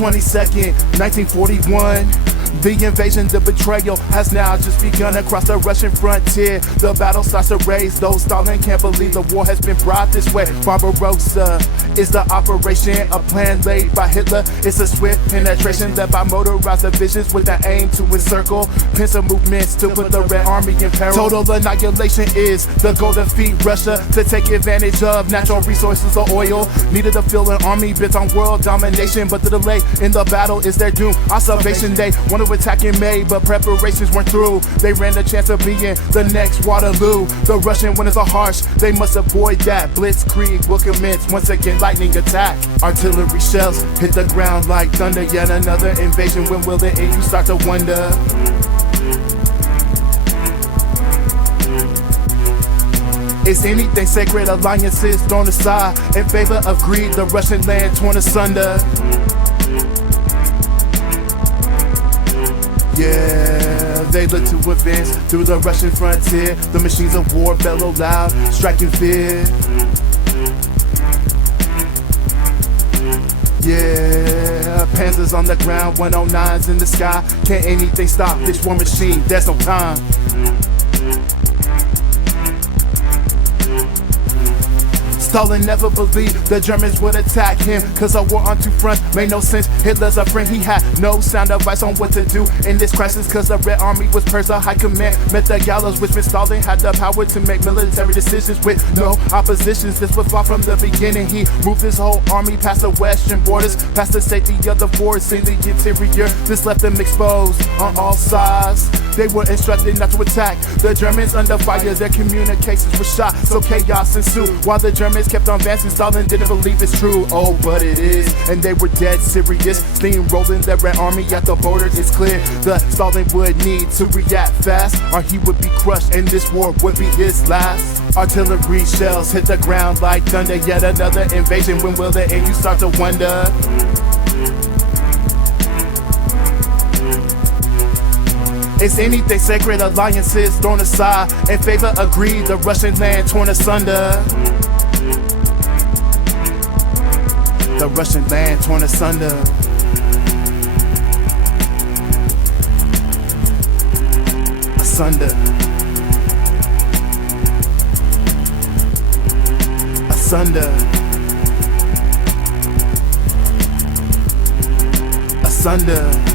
22nd, 1941. The invasion, the betrayal has now just begun across the Russian frontier. The battle starts to rage, though Stalin can't believe the war has been brought this way. Barbarossa is the operation, a plan laid by Hitler. It's a swift penetration led by motorized divisions with an aim to encircle pincer movements to put the Red Army in peril. Total annihilation is the goal to defeat Russia, to take advantage of natural resources of oil. Needed to fill an army bent on world domination, but the delay in the battle is their doom. On Salvation Day, one of attack in May, but preparations weren't through. They ran the chance of being the next Waterloo. The Russian winters are harsh, they must avoid that. Blitzkrieg will commence, once again lightning attack. Artillery shells hit the ground like thunder. Yet another invasion, when will it end? You start to wonder. Is anything sacred? Alliances thrown aside in favor of greed. The Russian land torn asunder. Yeah, they look to advance through the Russian frontier. The machines of war bellow loud, striking fear. Yeah, Panzers on the ground, 109s in the sky. Can't anything stop this war machine? There's no time. Stalin never believed the Germans would attack him, cause a war on two fronts made no sense. Hitler's a friend, he had no sound advice on what to do in this crisis, cause the Red Army was Persia high command met the gallows, which meant Stalin had the power to make military decisions with no oppositions. This was far from the beginning. He moved his whole army past the western borders, past the safety of the forts in the interior. This left them exposed on all sides. They were instructed not to attack. The Germans under fire, their communications were shot, so chaos ensued. While the Germans kept on advancing, Stalin didn't believe it's true. Oh, but it is, and they were dead serious. Steamrolling the Red Army at the borders, it's clear the Stalin would need to react fast, or he would be crushed and this war would be his last. Artillery shells hit the ground like thunder. Yet another invasion, when will it end? You start to wonder. Is anything sacred? Alliances thrown aside in favor of greed. The Russian land torn asunder. The Russian land torn asunder. Asunder. Asunder. Asunder.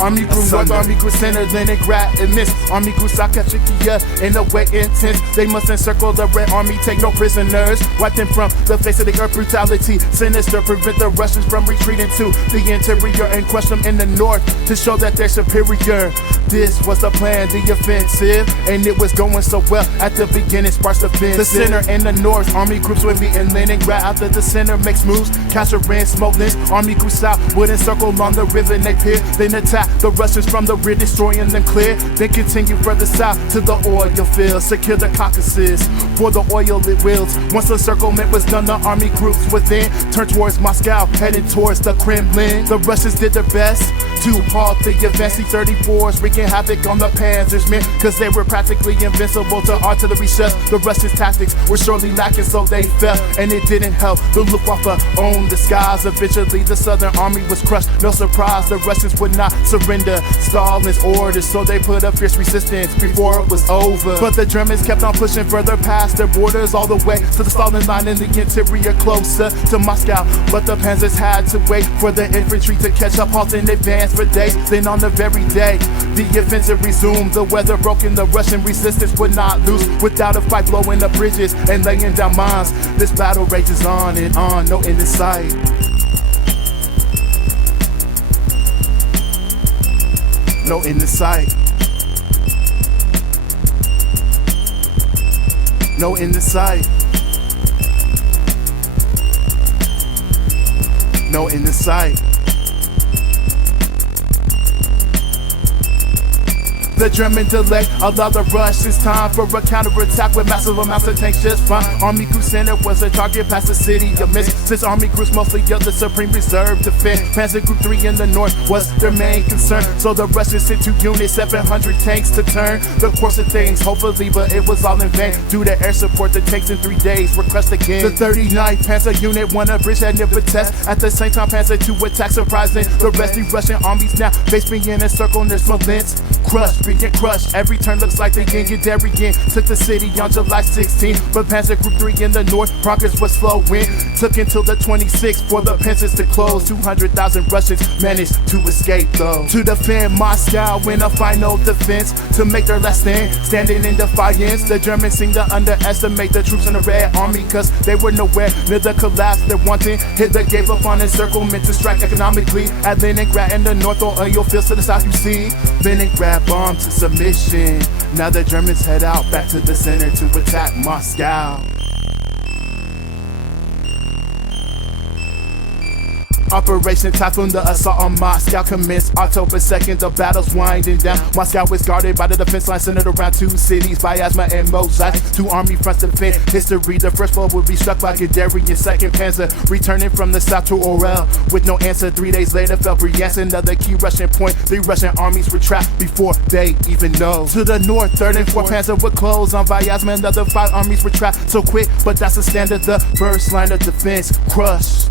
Army grew north, army grew center, Leningrad and missed. Army grew south, Kachikia in a way intense. They must encircle the Red Army, take no prisoners. Wipe them from the face of the earth, brutality sinister. Prevent the Russians from retreating to the interior and crush them in the north to show that they're superior. This was the plan, the offensive, and it was going so well at the beginning. Sparks defense. The center and the north army groups would be in Leningrad. After the center makes moves, capturing Smolensk. Army grew south, would encircle along the river Napier, then attack the Russians from the rear, destroying them clear. Then continue further south to the oil fields, secure the Caucasus for the oil it wields. Once the encirclement was done, the army groups would then turn towards Moscow, heading towards the Kremlin. The Russians did their best to halt the advancing 34s, wreaking havoc on the Panzers, man, cause they were practically invincible to artillery shells. The Russians' tactics were surely lacking, so they fell, and it didn't help. The Luftwaffe owned the skies. Eventually the Southern Army was crushed. No surprise, the Russians would not surrender Stalin's orders, so they put up fierce resistance before it was over. But the Germans kept on pushing further past their borders, all the way to the Stalin line in the interior, closer to Moscow. But the Panzers had to wait for the infantry to catch up, halt in advance for days. Then on the very day the offensive resumed, the weather broke and the Russian resistance would not lose without a fight, blowing up bridges and laying down mines. This battle rages on and on, no end in sight. No end in sight. No end in sight. No end in sight. The German delay allowed the rush. It's time for a counterattack with massive amounts of tanks just fine. Army Group Center was a target past the city of mist. Since Army Groups mostly of the Supreme Reserve defend, Panzer Group 3 in the north was their main concern. So the Russians sent 2 units, 700 tanks to turn the course of things, hopefully, but it was all in vain. Due to air support, the tanks in 3 days were crushed again. The 39th Panzer Unit won a bridge at Nivotest. At the same time, Panzer II attacked, surprising the rest of Russian armies now face being in a circle near Smolensk. Crushed, being crushed. Every turn looks like they didn't get there again. Took the city on July 16, but Panzer Group 3 in the north, progress was slow. Took until the 26th for the Panzers to close. 200,000 Russians managed to escape though. To defend Moscow in a final defense, to make their last stand, standing in defiance. The Germans seemed to underestimate the troops in the Red Army, cause they were nowhere near the collapse they're wanting. Hitler gave up on encirclement to strike economically at Leningrad in the north, or oil fields to the south you see. Leningrad bombed to submission. Now the Germans head out back to the center to attack Moscow. Operation Typhoon, the assault on Moscow commenced October 2nd. The battle's winding down. Moscow is guarded by the defense line centered around 2 cities, Vyazma and Mozart. 2 army fronts defend history. The first blow would be struck by Guderian, 2nd Panzer, returning from the south to Orel. With no answer, 3 days later fell Bryansk, another key Russian point. 3 Russian armies were trapped before they even know. To the north, 3rd and 4th Panzer would close on Vyazma. Another 5 armies were trapped so quick, but that's the standard. The first line of defense crushed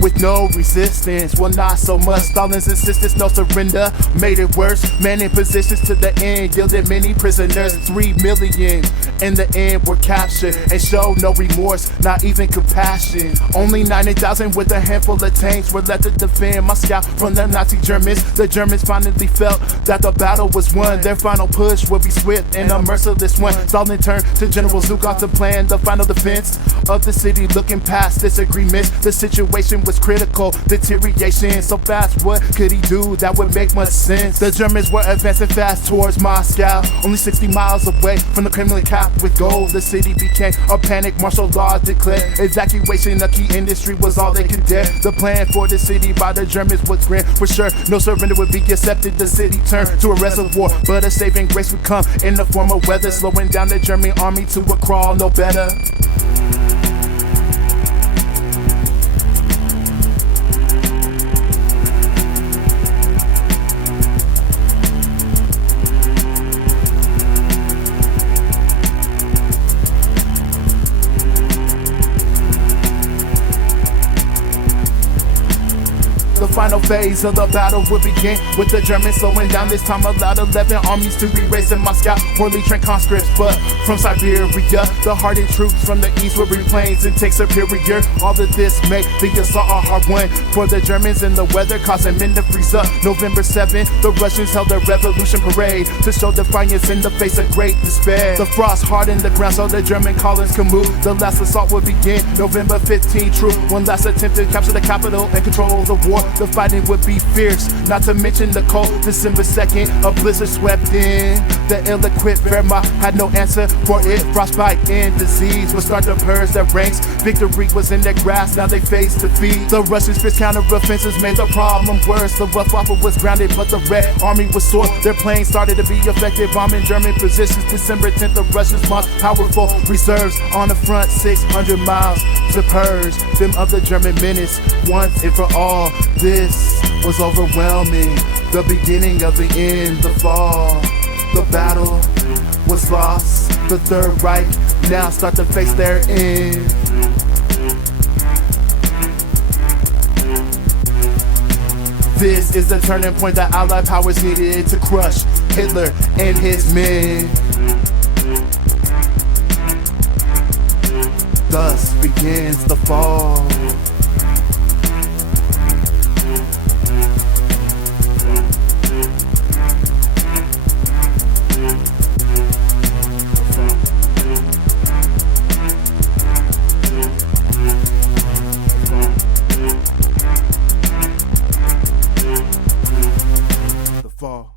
with no resistance. Well, not so much. Stalin's insistence, no surrender, made it worse. Men in positions to the end yielded many prisoners. 3 million in the end were captured and showed no remorse, not even compassion. Only 90,000 with a handful of tanks were left to defend Moscow from the Nazi Germans. The Germans finally felt that the battle was won. Their final push would be swift and a merciless one. Stalin turned to General Zhukov to plan the final defense of the city. Looking past disagreements, the situation was critical, deterioration so fast. What could he do that would make much sense? The Germans were advancing fast towards Moscow, only 60 miles away from the Kremlin capped with gold. The city became a panic, martial law declared. Evacuation of key industry was all they could dare. The plan for the city by the Germans was grand. For sure, no surrender would be accepted. The city turned to a reservoir, but a saving grace would come in the form of weather, slowing down the German army to a crawl, no better. The final phase of the battle would begin with the Germans slowing down. This time allowed 11 armies to be raised in Moscow. Poorly trained conscripts, but from Siberia, the hardened troops from the east would bring planes and take superior. All of this made the assault a hard one for the Germans, and the weather causing men to freeze up. November 7th, the Russians held their revolution parade to show defiance in the face of great despair. The frost hardened the ground so the German columns could move. The last assault would begin November 15th. True, one last attempt to capture the capital and control the war. The fighting would be fierce, not to mention the cold. December 2nd, a blizzard swept in. The ill-equipped Wehrmacht had no answer for it. Frostbite and disease would start to purge their ranks. Victory was in their grasp, now they faced defeat. The Russians' fierce counter-offensives made the problem worse. The Luftwaffe was grounded, but the Red Army was sore. Their planes started to be affected, bombing German positions. December 10th, the Russians launched powerful reserves on the front, 600 miles to purge them of the German menace once and for all. This was overwhelming, the beginning of the end, the fall. The battle was lost. The Third Reich now start to face their end. This is the turning point that Allied powers needed to crush Hitler and his men. Thus begins the fall. Fall.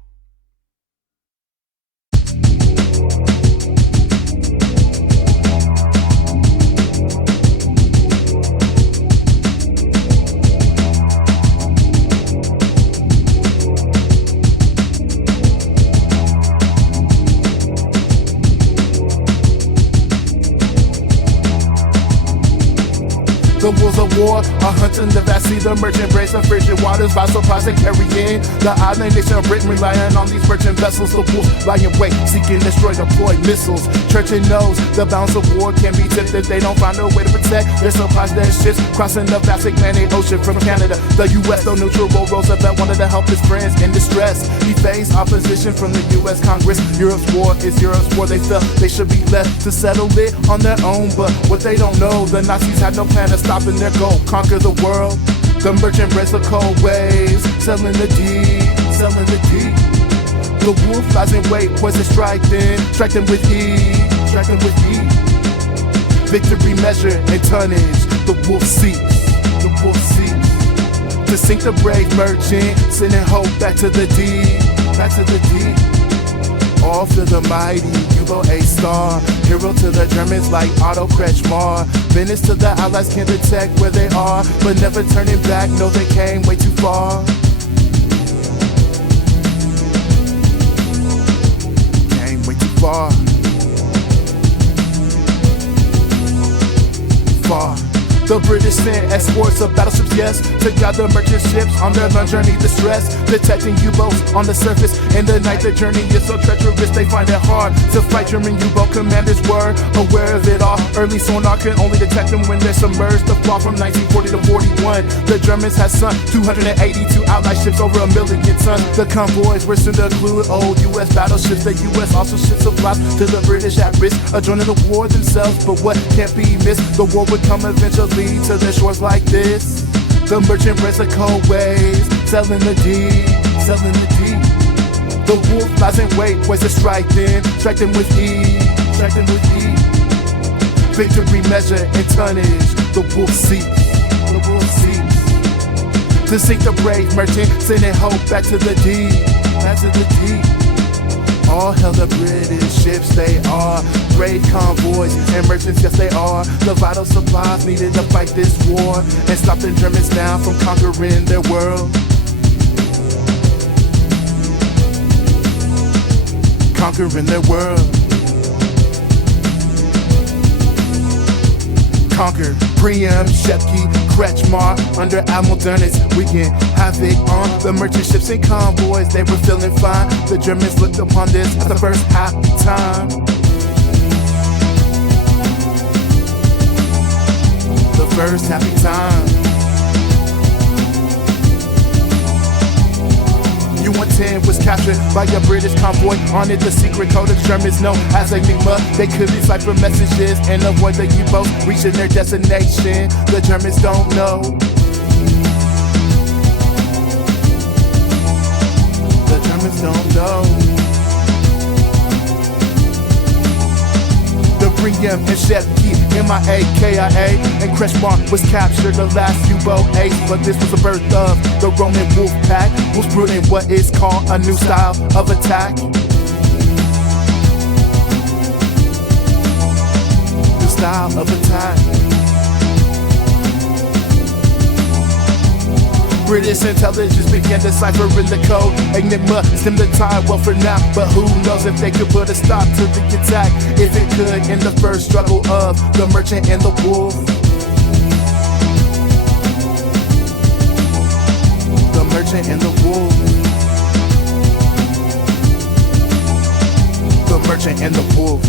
The wolves of war are hunting the vast sea. The merchant brace the frigid waters by supplies they carry in. The island nation of Britain relying on these merchant vessels. The wolves lie in wait, seeking destroy deployed missiles. Churchill knows the balance of war can be tipped if they don't find a way to protect their supplies. Their ships crossing the vast Atlantic Ocean from Canada. The U.S. though neutral, Roosevelt wanted to help his friends in distress. He faced opposition from the U.S. Congress. Europe's war is Europe's war. They felt they should be left to settle it on their own, but what they don't know, the Nazis had no plan of stopping their goal, conquer the world. The merchant breaks the cold waves, selling the deep, selling the deep. The wolf lies in wait, poison strike them with ease, strike them with ease. Victory measured in tonnage, the wolf seeks, the wolf seeks. To sink the brave merchant, sending hope back to the deep, back to the deep. All for the mighty WW2 star, hero to the Germans like Otto Kretschmar. Menace to the Allies, can detect where they are, but never turning back, no they came way too far. Came way too far. Far. The British sent escorts of battleships, yes, to guide the merchant ships on their long journey distress. Detecting U-boats on the surface in the night, the journey is so treacherous they find it hard to fight. German U-boat commanders were aware of it all. Early sonar can only detect them when they're submerged. The fall from 1940 to 41, the Germans had sunk 282 Allied ships, over 1 million tons. The convoys were soon to include old U.S. battleships. The U.S. also shipped supplies to the British at risk of joining the war themselves. But what can't be missed, the war would come eventually to the shores like this. The merchant breaks the cold waves, selling the deep, selling the deep. The wolf lies in wait, poison strike them with ease, strike them with ease. Victory measured in tonnage, the wolf seeks, the wolf seeks. To sink the brave merchant, sending hope back to the deep, back to the deep. All hail the British ships, they are brave convoys and merchants, yes they are. The vital supplies needed to fight this war and stop the Germans now from conquering their world. Conquering their world. Conquer, Priam, Shepke, Kretschmar, under Admiral Dönitz, wreaking havoc on the merchant ships and convoys. They were feeling fine. The Germans looked upon this as the first happy time. The first happy time. U-110 was captured by a British convoy. On it, the secret code of Germans known as Enigma. They could decipher messages and avoid the U-boats reaching their destination. The Germans don't know. The Germans don't know. The Priam and Shepke, MIA, KIA, and Kretschmar was captured, the last WW2 but this was the birth of the Roman wolf pack. Was brewing what is called a new style of attack. New style of attack. British intelligence began deciphering the code. Enigma stemmed the tide, well for now, but who knows if they could put a stop to the attack. If it could, in the first struggle of the merchant and the wolf. The merchant and the wolf. The merchant and the wolf.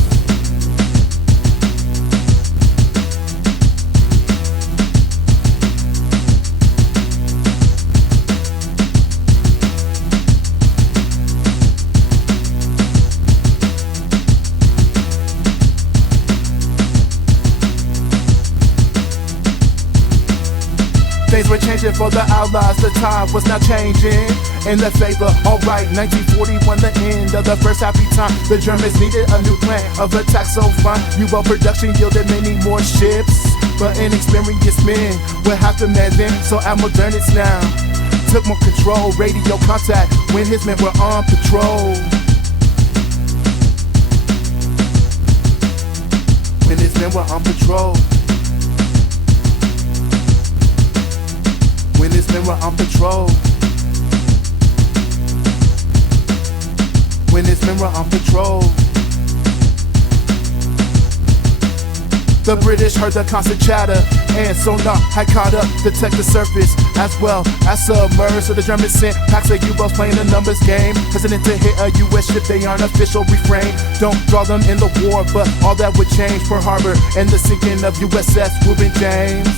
Things were changing for the Allies, the time was now changing in their favor. Alright, 1941, the end of the first happy time. The Germans needed a new plan of attack so fine. U-boat production yielded many more ships, but inexperienced men would have to man them. So Admiral Dönitz now took more control, radio contact when his men were on patrol. When his men were on patrol. When his men were on patrol. When his men were on patrol. The British heard the constant chatter, and sonar had caught up, detect the surface as well as submerged. So the Germans sent packs of U-boats playing the numbers game, hesitant to hit a U.S. ship. They aren't official refrain. Don't draw them in the war, but all that would change Pearl Harbor and the sinking of USS Reuben James.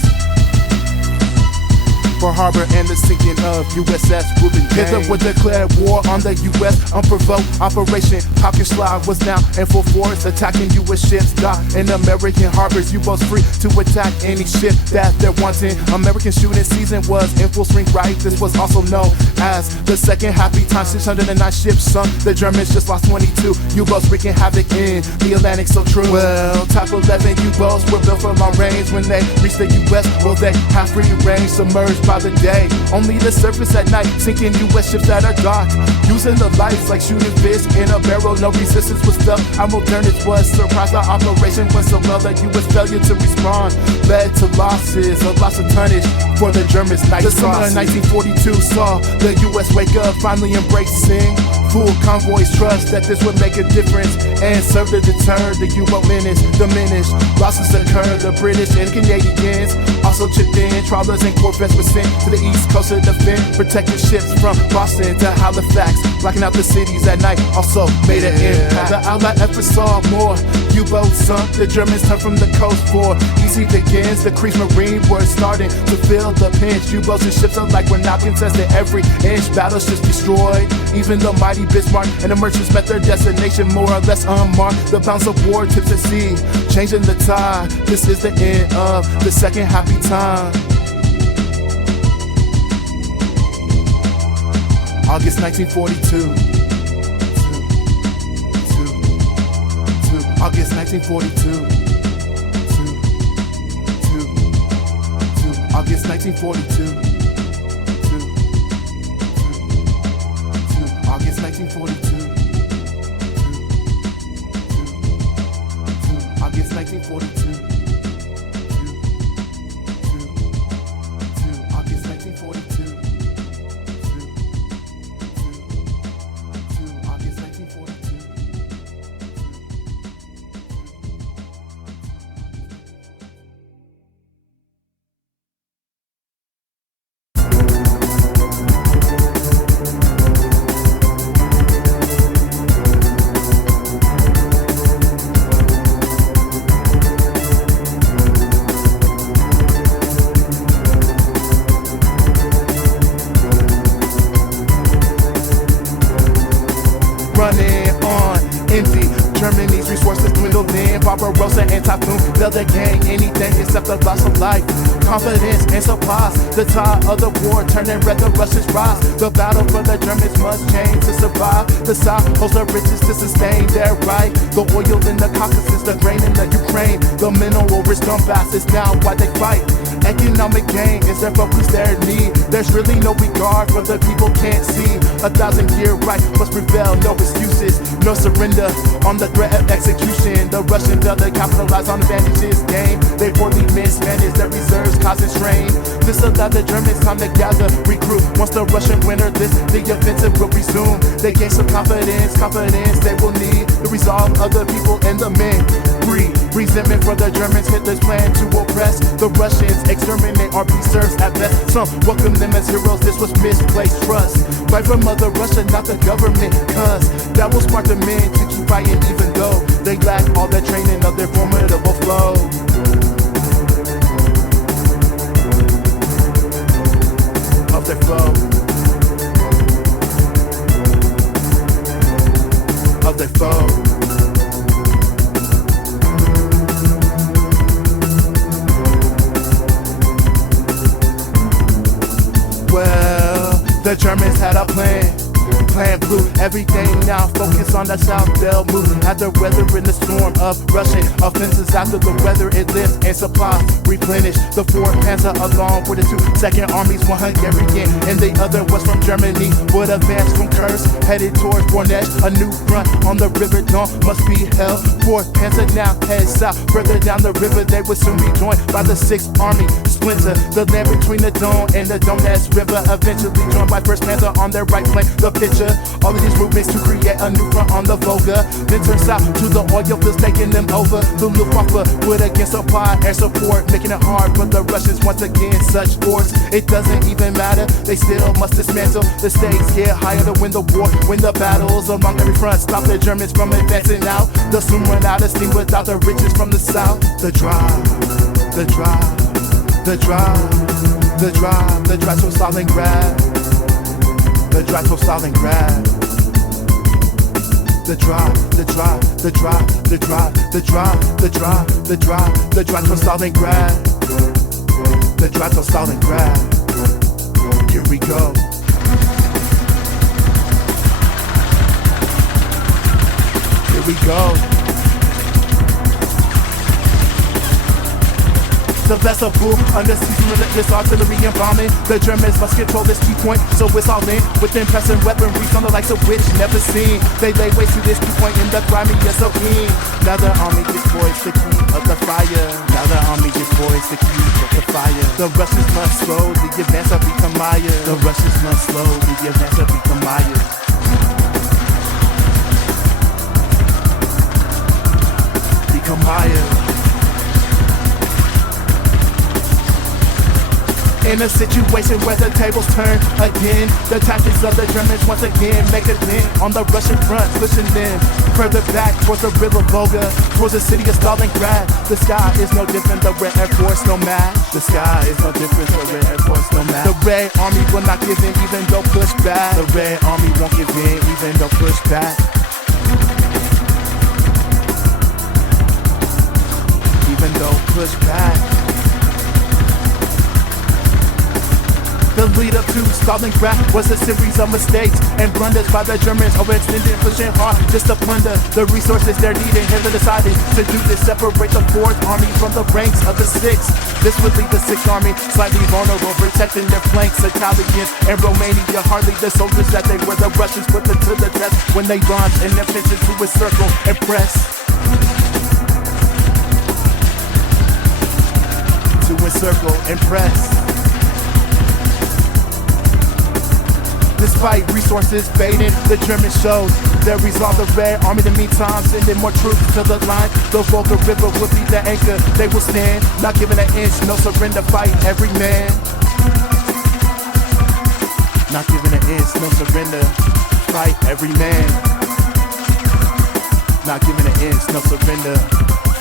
Pearl Harbor and the sinking of USS Reuben James. Hitler would declare war on the U.S. Unprovoked. Operation Hawking Slide was now in full force, attacking U.S. ships docked in American harbors. U-boats free to attack any ship that they're wanting. American shooting season was in full swing, right? This was also known as the second happy time. 609 ships sunk. The Germans just lost 22 U-boats, wreaking havoc in the Atlantic. So true. Well, Type 11 U-boats were built for long range. When they reached the U.S., well, they have free range, submerged by the day, only the surface at night, sinking U.S. ships that are docked, using the lights like shooting fish in a barrel. No resistance was felt. Our modernist was surprised. Our operation went so well that U.S. failure to respond led to losses, a loss of tonnage for the Germans. The summer of 1942 saw the U.S. wake up, finally embracing full convoys, trust that this would make a difference and serve to deter the U-boat menace. Diminished losses occurred. The British and Canadians also chipped in. Trawlers and corvettes were sent to the east coast to defend, protecting ships from Boston to Halifax, blocking out the cities at night. Also made an impact. The Allied efforts saw more U-boats sunk. The Germans turned from the coast for easy pickings. The Kriegsmarine were starting to feel the pinch. U-boats and ships alike were now contested every inch. Battleships destroyed. Even the mighty Bismarck and the merchants met their destination more or less unmarked. The bounce of war tips at sea, changing the tide. This is the end of the second happy time. August 1942. August 1942. August 1942. August 1942. August 1942. August 1942. August 1942. Running on empty. Germany's resources dwindled in. Barbarossa and Typhoon failed to gain anything except the loss of life, confidence, and supplies. The tide of the war turning red, the Russians rise. The battle for the Germans must change to survive. The South holds the riches to sustain their right. The oil in the Caucasus, the grain in the Ukraine, the mineral rich Donbass is now why they fight. Economic gain is their focus, their need. There's really no regard for the people can't see. 1,000-year right must prevail, no excuses, no surrender on the threat of execution. The Russians they capitalize on advantages gained. They poorly mismanage their reserves, causing strain. This allowed the Germans time to gather, recruit. Once the Russian winter list, the offensive will resume. They gain some confidence they will need to resolve other people and the men. Free resentment for the Germans, Hitler's plan to oppress the Russians, exterminate or preserves at best. Some welcome them as heroes, this was misplaced trust. Right from Mother Russia, not the government, cause that will spark the men to keep fighting even though they lack all the training of their formidable flow. Of their foe. Of their foe. Well, the Germans had a plan. Plan blue, everything now focus on the south. They'll move at the weather in the storm of Russian offenses. After the weather it lifts and supplies replenish. The 4th Panzer along with the 2 second armies, one Hungarian and the other was from Germany, would advance from Kursk headed towards Bornech. A new front on the River Don must be held. 4th Panzer now heads south. Further down the river they would soon be joined by the 6th Army. Splinter the land between the Don and the Donetsk River, eventually joined by 1st Panzer on their right flank. The picture all of these movements to create a new front on the Volga. Then turn south to the oil fields, taking them over. The Luftwaffe would again supply air support, making it hard for the Russians once again. Such force, it doesn't even matter. They still must dismantle. The stakes get higher to win the war, win the battles along every front. Stop the Germans from advancing out. They'll soon run out of steam without the riches from the south. The drive, the drive, the drive, the drive, the drive to Stalingrad. The drive to Stalingrad. The drive, the drive, the drive, the drive, the drive, the drive, the drive, the drive to Stalingrad. The drive to Stalingrad. Here we go. Here we go. The vessel under siege from relentless artillery and bombing. The Germans must control this key point, so it's all in with impressive weaponry from the likes of which never seen. They lay waste to this key point in the Crimea, so keen. Now the army deploys the key of the fire. Now the army deploys the key of the fire. The Russians must slow the advance of Maya. The Russians must slow the advance of Maya. Maya. In a situation where the tables turn again, the tactics of the Germans once again make a dent on the Russian front, pushing them further back towards the river Volga, towards the city of Stalingrad. The sky is no different, the Red Air Force no match. The sky is no different, the Red Air Force no match. The Red Army will not give in even though pushed back. The Red Army won't give in even though pushed back. Even though pushed back. The lead up to Stalingrad was a series of mistakes and blunders by the Germans, overextended, pushing hard just to plunder the resources they're needing. Hitler decided to do this, separate the 4th Army from the ranks of the 6th. This would leave the 6th Army slightly vulnerable, protecting their flanks. Italians and Romania, hardly the soldiers that they were. The Russians put them to the test when they launched an offensive to encircle and press. To encircle and press. Despite resources fading, the Germans showed their resolve. The Red Army, in the meantime, sending more troops to the line. The Volga River will be the anchor. They will stand, not giving an inch, no surrender, fight every man. Not giving an inch, no surrender, fight every man. Not giving an inch, no surrender,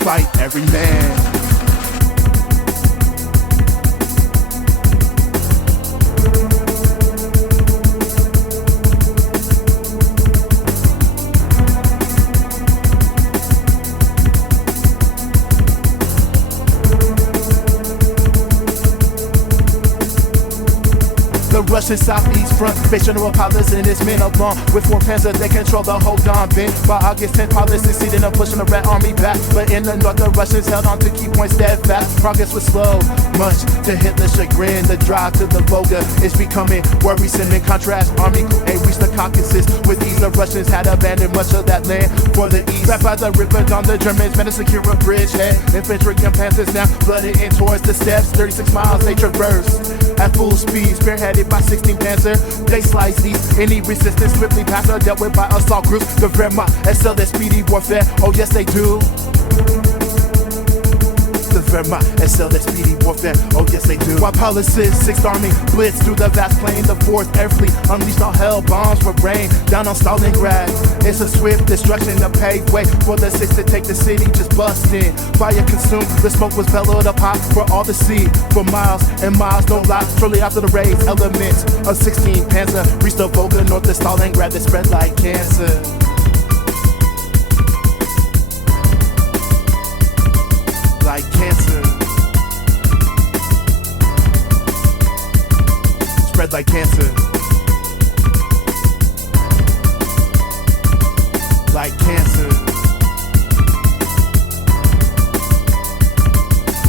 fight every man. The Russian Southeast Front face General Paulus and his men along with 4 Panzer. They control the whole Don Bend. By August 10th, Paulus succeeded in pushing the Red Army back. But in the north, the Russians held on to key points steadfast. Progress was slow, much to Hitler's chagrin. The drive to the Volga is becoming worrisome. In contrast, Army Group A reached the Caucasus. With ease, the Russians had abandoned much of that land for the east. Back by the river Don, the Germans managed to secure a bridgehead. Infantry and Panthers now flooded in towards the steppes. 36 miles they traversed at full speed, spearheaded by 16 Panzer. They slice these, any resistance swiftly passed or dealt with by assault groups. The Wehrmacht excel at speedy warfare, oh yes they do. The Wehrmacht excel at speedy warfare, oh yes they do. While Paulus' 6th Army blitzed through the vast plain, the 4th Air Fleet unleashed all hell, bombs were rained down on Stalingrad. It's a swift destruction to pave way for the 6th to take the city, just bust in. Fire consumed, the smoke was bellowed up high for all to see. For miles and miles, don't lie. Shortly after the raids, elements of 16 Panzer reached the Volga north of Stalingrad that spread like cancer. Like cancer. Spread like cancer. Like cancer.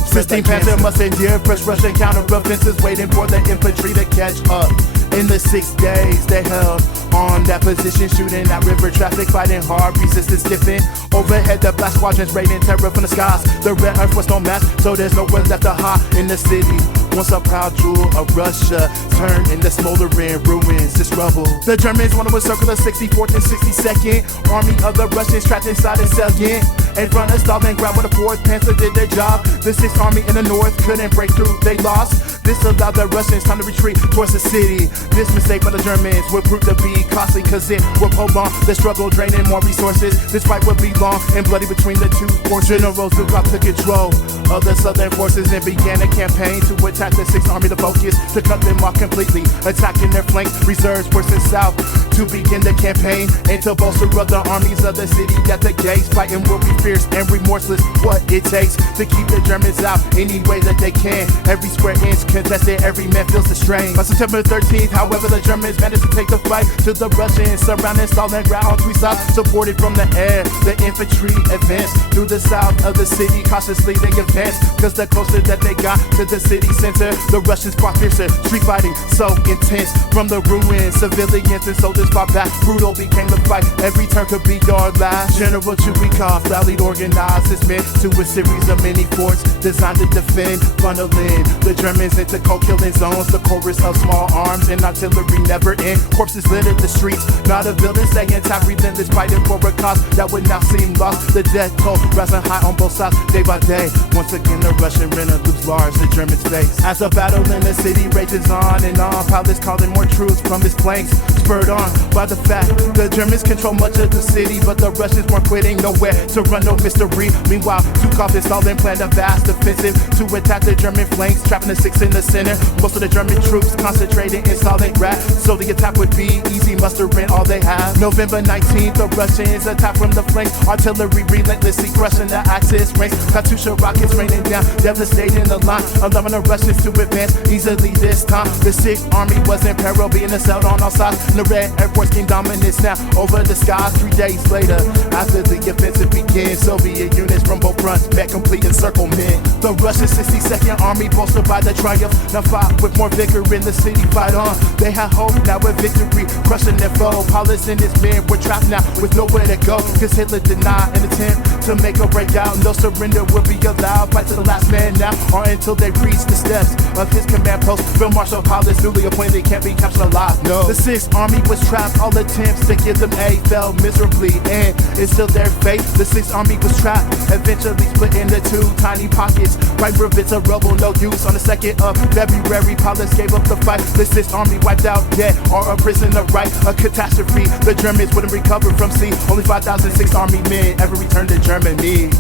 16 Panzer must endure fresh Russian counter-offensives, waiting for the infantry to catch up. In the 6 days they held on that position, shooting at river traffic, fighting hard, resistance stiffened. Overhead the blast squadrons raining terror from the skies. The Red Earth was no match, so there's nowhere left to hide in the city. once a proud jewel of Russia, turned into smoldering ruins, this rubble. The Germans wanted to encircle the 64th and 62nd Army of the Russians trapped inside a salient. In front of Stalingrad where the 4th Panther did their job. The 6th Army in the north couldn't break through, they lost. This allowed the Russians time to retreat towards the city. This mistake by the Germans would prove to be costly, cause it would prolong the struggle, draining more resources. This fight would be long and bloody between the two forces. General Zhukov took control of the southern forces and began a campaign to attack the 6th Army. The focus to cut them off completely, attacking their flanks, reserves, forces south to begin the campaign and to bolster other armies of the city at the gates. Fighting will be fierce and remorseless, what it takes to keep the Germans out any way that they can. Every square inch contested, every man feels the strain. By September 13th, however, the Germans managed to take the fight to the Russians, surrounding Stalingrad on 3 sides, supported from the air. The infantry advanced through the south of the city, cautiously they advanced, cause the closer that they got to the city center, the Russians fought fiercer, street fighting so intense. From the ruins, civilians and soldiers fought back, brutal became the fight, every turn could be your last. General Chuikov rallied, organized his men to a series of mini forts designed to defend, funneling the Germans into cold killing zones. The chorus of small arms and artillery never end, corpses littered the streets, not a building staying intact, relentless fighting for a cause that would now seem lost. The death toll rising high on both sides day by day. Once again the Russian renner looks large, the Germans face. As the battle in the city rages on and on, pilots calling more troops from his flanks, spurred on by the fact the Germans control much of the city, but the Russians weren't quitting, nowhere to run, no mystery. Meanwhile, Zhukov and Stalin planned a vast offensive to attack the German flanks, trapping the 6th in the center. Most of the German troops concentrated in Stalingrad, so the attack would be easy, mustering all they have. November 19th, the Russians attack from the flanks, artillery relentlessly crushing the Axis ranks, Katyusha rockets raining down, devastating the line, allowing the Russians to advance easily this time. The 6th Army was in peril, being assailed on all sides, and the Red Air Force gained dominance now over the skies. 3 days later, after the offensive began, Soviet units from both fronts met complete encirclement. The Russian 62nd Army, bolstered by the triumph, now fought with more vigor in the city. Fight on, they had hope now with victory, crushing their foe. Paulus and his men were trapped now with nowhere to go, cause Hitler denied an attempt to make a breakout. No surrender would be allowed, fight to the last man now, or until they reach the steps of his command post. Field Marshal Paulus, newly appointed, can't be captured alive, no. The 6th Army was trapped, all attempts to give them aid failed miserably, and it's still their fate. The 6th Army was trapped, eventually split into 2 tiny pockets, right bits of rubble, no use. On the 2nd of February, Paulus gave up the fight. The 6th Army wiped out, dead or a prisoner, right? A catastrophe, the Germans wouldn't recover from sea. Only 5,000 6th Army men ever returned to Germany.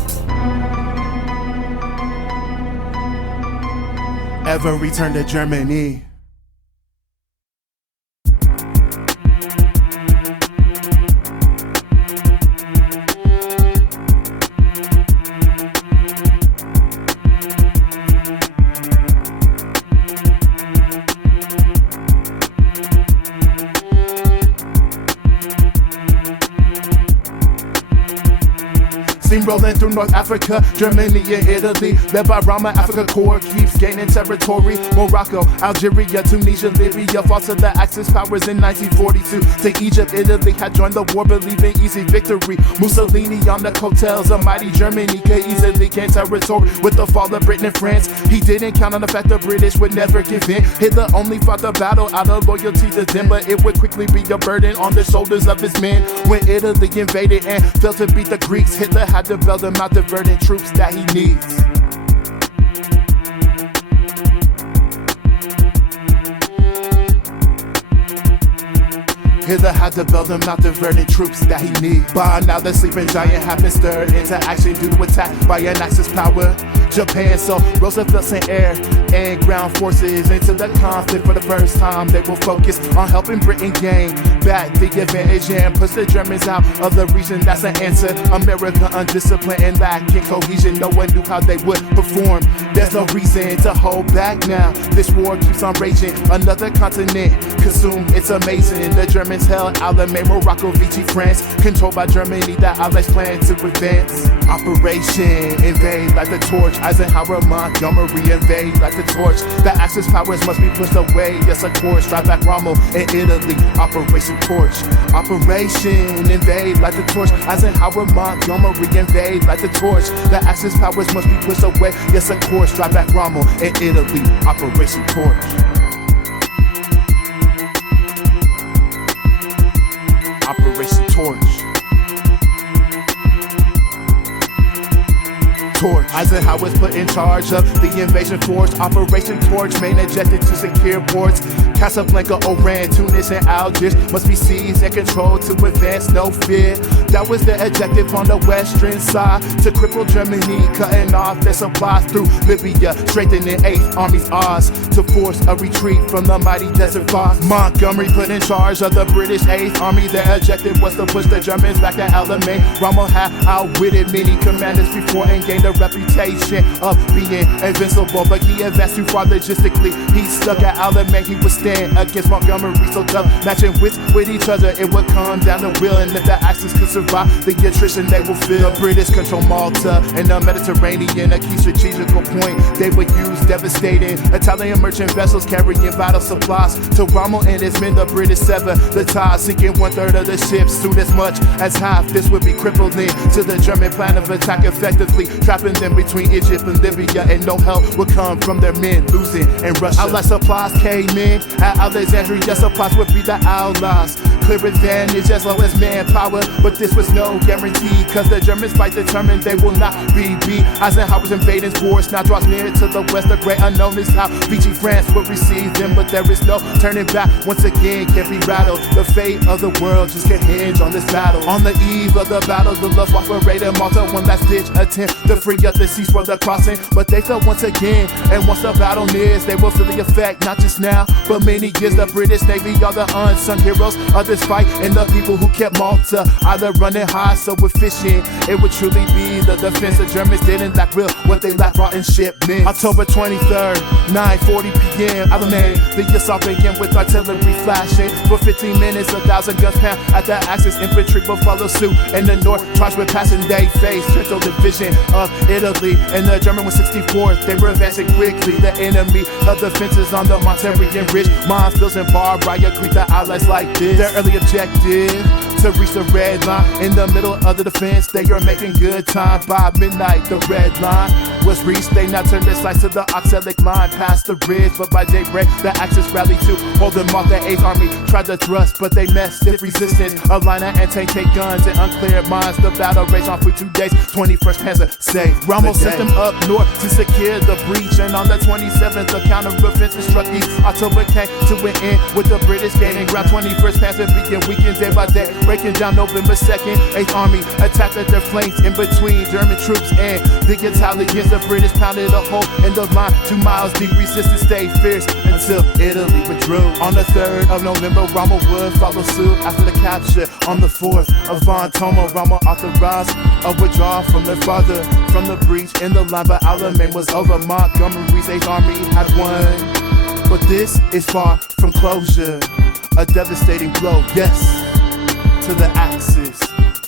Ever returned to Germany. Rolling through North Africa, Germany and Italy, led by Rama. Africa Corps keeps gaining territory. Morocco, Algeria, Tunisia, Libya fall to the Axis powers in 1942. To Egypt, Italy had joined the war, believing easy victory. Mussolini on the coattails of mighty Germany could easily gain territory with the fall of Britain and France. He didn't count on the fact the British would never give in. Hitler only fought the battle out of loyalty to them, but it would quickly be a burden on the shoulders of his men. When Italy invaded and failed to beat the Greeks, Hitler had to bail them out, diverting troops that he needs. Hitler had to bail them out, diverting troops that he needs. By now the sleeping giant had been stirred into action due to attack by an Axis power, Japan. So Roosevelt sent air and ground forces into the conflict. For the first time they will focus on helping Britain gain back the advantage and push the Germans out of the region. That's an answer. America undisciplined and lacking cohesion, no one knew how they would perform. There's no reason to hold back now. This war keeps on raging, another continent consumed, it's amazing. The Germans held Alame, Morocco, Vichy, France, controlled by Germany. The Allies plan to advance. Operation Invade like the torch, Eisenhower, Montgomery invade like the torch. The Axis powers must be pushed away. Yes, of course. Drive back Rommel in Italy. Operation Torch. Operation invade like the torch. Eisenhower, Montgomery invade like the torch. The Axis powers must be pushed away. Yes, of course. Drive back Rommel in Italy. Operation Torch. Operation Torch. Eisenhower's put in charge of the invasion force. Operation Torch, main objective to secure ports. Casablanca, Oran, Tunis, and Algiers must be seized and controlled to advance, no fear. That was the objective on the western side, to cripple Germany, cutting off their supplies through Libya, strengthening 8th Army's odds to force a retreat from the mighty Desert Fox. Montgomery put in charge of the British 8th Army. Their objective was to push the Germans back to Alamein. Rommel had outwitted many commanders before and gained a reputation of being invincible, but he advanced too far logistically. He stuck at Alamein. He would stand against Montgomery so tough, matching wits with each other. It would come down to will, and if the Axis could survive the attrition, they will feel. The British control Malta and the Mediterranean, a key strategical point. They would use devastating Italian merchant vessels carrying vital supplies to Rommel and his men. The British sever the ties, sinking 1/3 of the ships. Soon as much as half, this would be crippling to the German plan of attack, effectively trapping them between Egypt and Libya, and no help would come from their men losing in Russia. Allied supplies came in at Alexandria. Supplies would be the allies. Clear advantage as well as manpower, but this was no guarantee, cause the Germans fight determined they will not be beat. Eisenhower's invading force now draws near to the west. The great unknown is how Vichy France will receive them, but there is no turning back. Once again, can't be rattled. The fate of the world just can't hinge on this battle. On the eve of the battle, the Luftwaffe raided Malta. One last ditch attempt to free up the seas for the crossing, but they fell once again. And once the battle nears, they will feel the effect, not just now, but many years. The British Navy are the unsung heroes of this fight, and the people who kept Malta either running high so efficient. It would truly be the defense. The Germans didn't lack will, what they lacked rotten shipments. October 23rd, 9:40 p.m. Alamein, the assault began with artillery flashing. For 15 minutes, 1,000 guns pound at the Axis. Infantry will follow suit. In the north, charged with passing day face Central Division of Italy, and the German 164th. They were advancing quickly. The enemy of defenses on the Monterrian Ridge. Minefields and barbed wire greet the allies like this. Their early objective to reach the red line. In the middle of the defense, they are making good time. By midnight, the red line was reached. They now turned their sights to the Oxalic line past the ridge, but by daybreak, the Axis rallied to hold them off. The 8th Army tried to thrust, but they met stiff resistance. A line of anti-tank guns and uncleared mines. The battle raged on for 2 days. 21st Panzer saved. Rommel sent them up north to secure the breach, and on the 27th, the counter-offensive struck east. October came to an end with the British gaining ground. 21st Panzer began weakened day by day, breaking down November 2nd. 8th Army attacked at their flanks in between German troops and the Italians. The British pounded a hole in the line 2 miles deep. Resistance stayed fierce until Italy withdrew. On the 3rd of November, Rommel would follow suit after the capture. On the 4th of Tomo, Rommel authorized a withdrawal from their father from the breach in the line, but Alamein was over. Montgomery's 8th Army had won, but this is far from closure. A devastating blow, yes, to the Axis.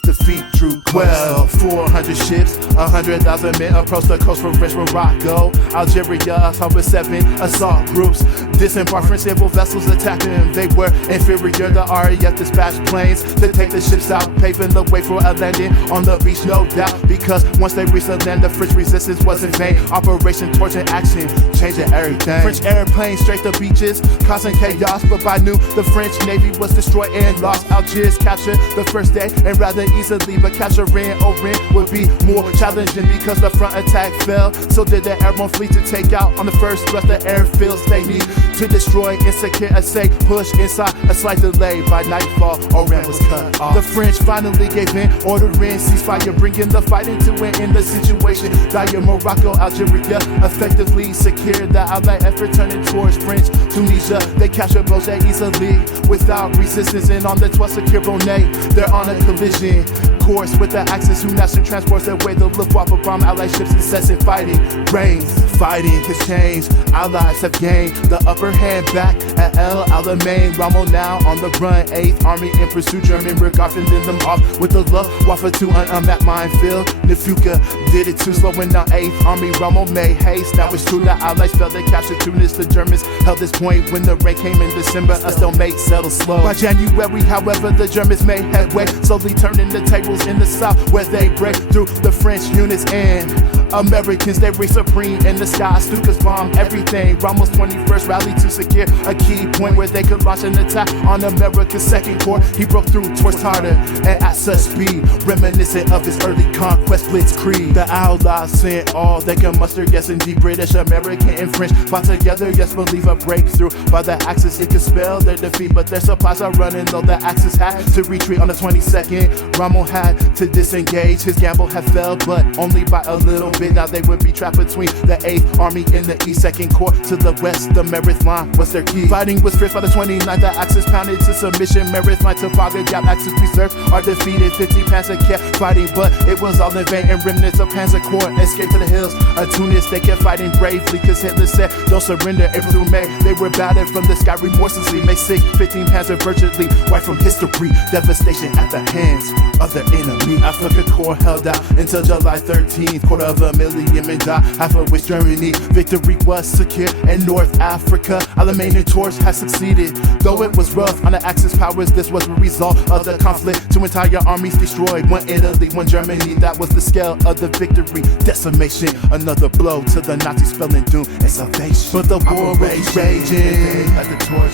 Defeat drew well. 400 ships, 100,000 men approached the coast from French Morocco, Algeria. October 7, assault groups disembarked French naval vessels attacking. They were inferior. The RAF dispatched planes to take the ships out, paving the way for a landing on the beach, no doubt. Because once they reached the land, the French resistance was in vain. Operation Torch in action, changing everything. French airplanes straight the beaches, causing chaos. But by noon, the French Navy was destroyed and lost. Algiers captured the first day, and rather easily, but capturing Oran would be more challenging because the front attack fell. So did the airborne fleet to take out on the first thrust the airfields they need to destroy and secure a safe push inside. A slight delay, by nightfall Oran was cut off. The French finally gave in, ordering ceasefire, bringing the fighting to an end. The situation dire. Morocco, Algeria effectively secured the Allied effort, turning towards French Tunisia. They captured Bourget easily without resistance, and on the 12th secure Bonnet. They're on a collision course with the Axis, who now transports their way. The Luftwaffe bomb Allied ships, incessant fighting reigns. Fighting has changed, allies have gained the upper hand back at El Alamein. Rommel now on the run, 8th Army in pursuit. German regard fending them off with the WW2 on a map minefield. Nifuka did it too, slowing down 8th Army. Rommel made haste. Now it's true that allies felt they captured Tunis. The Germans held this point when the rain came in December. A stalemate settled slow. By January, however, the Germans made headway, slowly turning the tables in the south, where they break through the French units and Americans. They reign supreme in the sky. Stukas bombed everything. Rommel's 21st rally to secure a key point where they could launch an attack on America's second corps. He broke through towards Tartar and at such speed, reminiscent of his early conquest blitzkrieg. The Allies sent all they can muster. Yes, indeed, British, American, and French fought together. Yes, believe a breakthrough by the Axis. It could spell their defeat, but their supplies are running low. The Axis had to retreat on the 22nd. Rommel had to disengage. His gamble had failed, but only by a little bit. Now they would be trapped between the 8th Army and the East. Second Corps to the west, the Meredith line was their key. Fighting was fierce by the 29th. The Axis pounded to submission. Meredith line to Praga Gap. Axis reserve are defeated. 50 Panzer kept fighting, but it was all in vain. And remnants of Panzer Corps escaped to the hills of Tunis. They kept fighting bravely, cause Hitler said don't surrender. April through May, they were battered from the sky remorselessly. May 6, 15 Panzer virtually wiped from history. Devastation at the hands of their enemy. Africa Corps held out until July 13th. 250,000 men died, half of which Germany. Victory was secure in North Africa. Alamein and Tours had succeeded. Though it was rough on the Axis powers, this was the result of the conflict. Two entire armies destroyed, one Italy, one Germany. That was the scale of the victory. Decimation, another blow to the Nazis, spelling doom and salvation. But the war was raging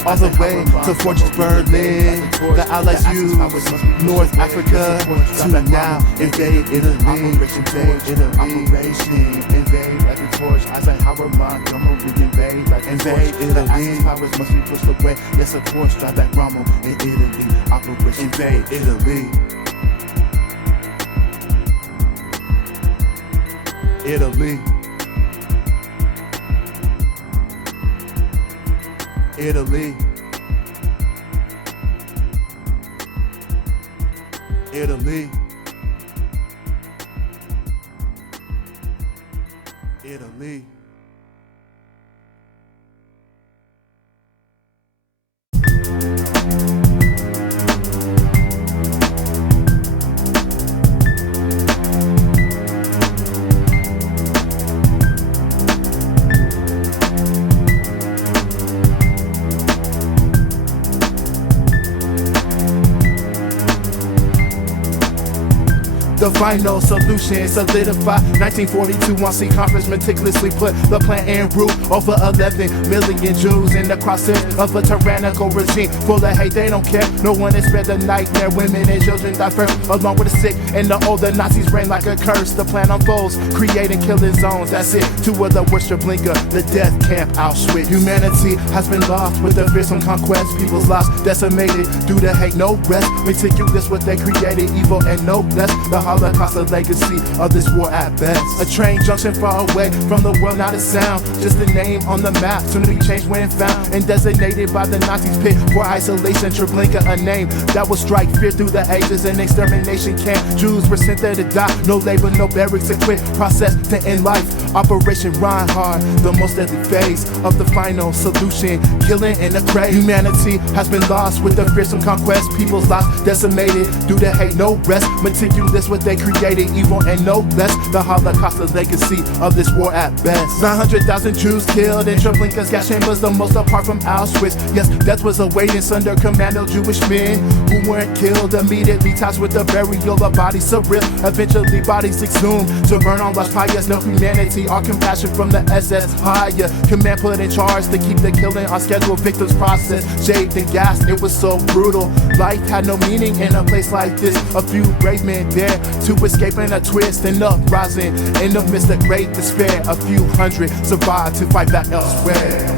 all the way to Fortress Berlin. The Allies used North Africa to now invade Italy. Operation invade like a torch. Eisenhower, Montgomery invade like invade Italy. Axis powers must be pushed away. Yes, of course, drive back Rommel in Italy. Operation invade Italy. Italy. Italy. Italy. Italy. The final solution solidified. 1942 Wannsee Conference meticulously put the plan en route. Over 11 million Jews in the crosshairs of a tyrannical regime full of hate. They don't care. No one is spared the nightmare. Women and children die first, along with the sick and the old. The Nazis reign like a curse. The plan unfolds, creating killing zones. That's it. Two of the worst Treblinka, the death camp Auschwitz. Humanity has been lost with the fearsome conquest. People's lives decimated due to hate. No rest. Meticulous what they created, evil and no less. The Holocaust, a legacy of this war at best. A train junction far away from the world, not a sound. Just a name on the map, soon to be changed when found. And designated by the Nazis pit for isolation. Treblinka, a name that will strike fear through the ages. An extermination camp, Jews were sent there to die. No labor, no barracks, a quick process to end life. Operation Reinhard, the most deadly phase of the final solution. Killing in the grave. Humanity has been lost with the fearsome conquest. People's lives decimated due to hate, no rest. Meticulous what they created, evil and no less. The Holocaust, the legacy of this war at best. 900,000 Jews killed in Treblinka's gas chambers, the most apart from Auschwitz. Yes, death was awaiting under commando Jewish men who weren't killed immediately. Tasked with the burial of bodies surreal. Eventually bodies exhumed to burn on lost pious. No humanity or compassion from the SS higher command put in charge to keep the killing on schedule. Victims processed, shaped and gassed. It was so brutal. Life had no meaning in a place like this. A few brave men there to escape in a twist and uprising. In the midst of great despair, a few hundred survived to fight back elsewhere.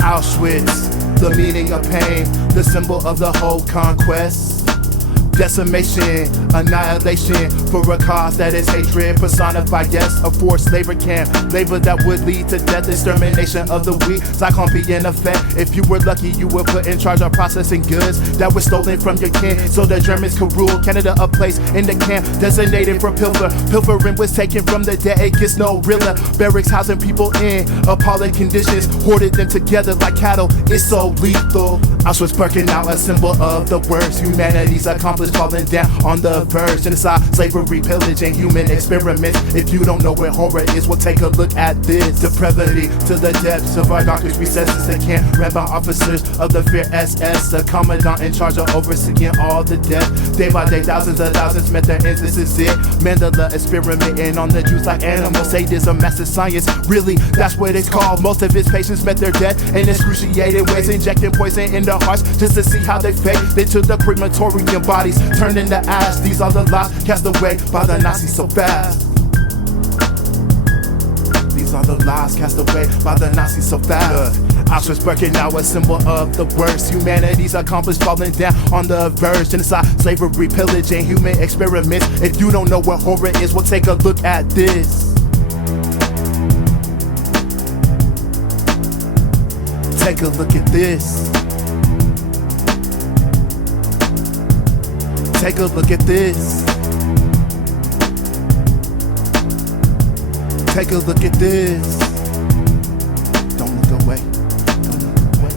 Auschwitz, the meaning of pain, the symbol of the whole conquest. decimation, annihilation, for a cause that is hatred, personified, yes, a forced labor camp, labor that would lead to death, extermination of the weak, cyclone be in effect. If you were lucky, you were put in charge of processing goods that were stolen from your kin, so the Germans could rule Canada, a place in the camp designated for pilfering was taken from the dead, it gets no realer. Barracks housing people in appalling conditions, hoarded them together like cattle, it's so lethal. Auschwitz Birkenau, a symbol of the worst, humanity's accomplished, falling down on the verge. Genocide, slavery, pillage, and human experiments. If you don't know where horror is, well, take a look at this. Depravity to the depths of our darkest recesses. They can't ran by officers of the fear SS, a commandant in charge of overseeing all the death. Day by day, thousands of thousands met their ends, this is it. Mandela experimenting on the Jews like animals. Sadism, massive science, really, that's what it's called. Most of his patients met their death in excruciating ways, injecting poison in their hearts just to see how they fade. They took the crematorium bodies, turned into ash. These are the lies cast away by the Nazis so fast. These are the lies cast away by the Nazis so fast. Auschwitz Birkenau, a symbol of the worst, humanity's accomplished, falling down on the verge. Genocide, slavery, pillage, and human experiments. If you don't know what horror is, well, take a look at this. Take a look at this. Take a look at this. Take a look at this. Don't look away. Don't look away.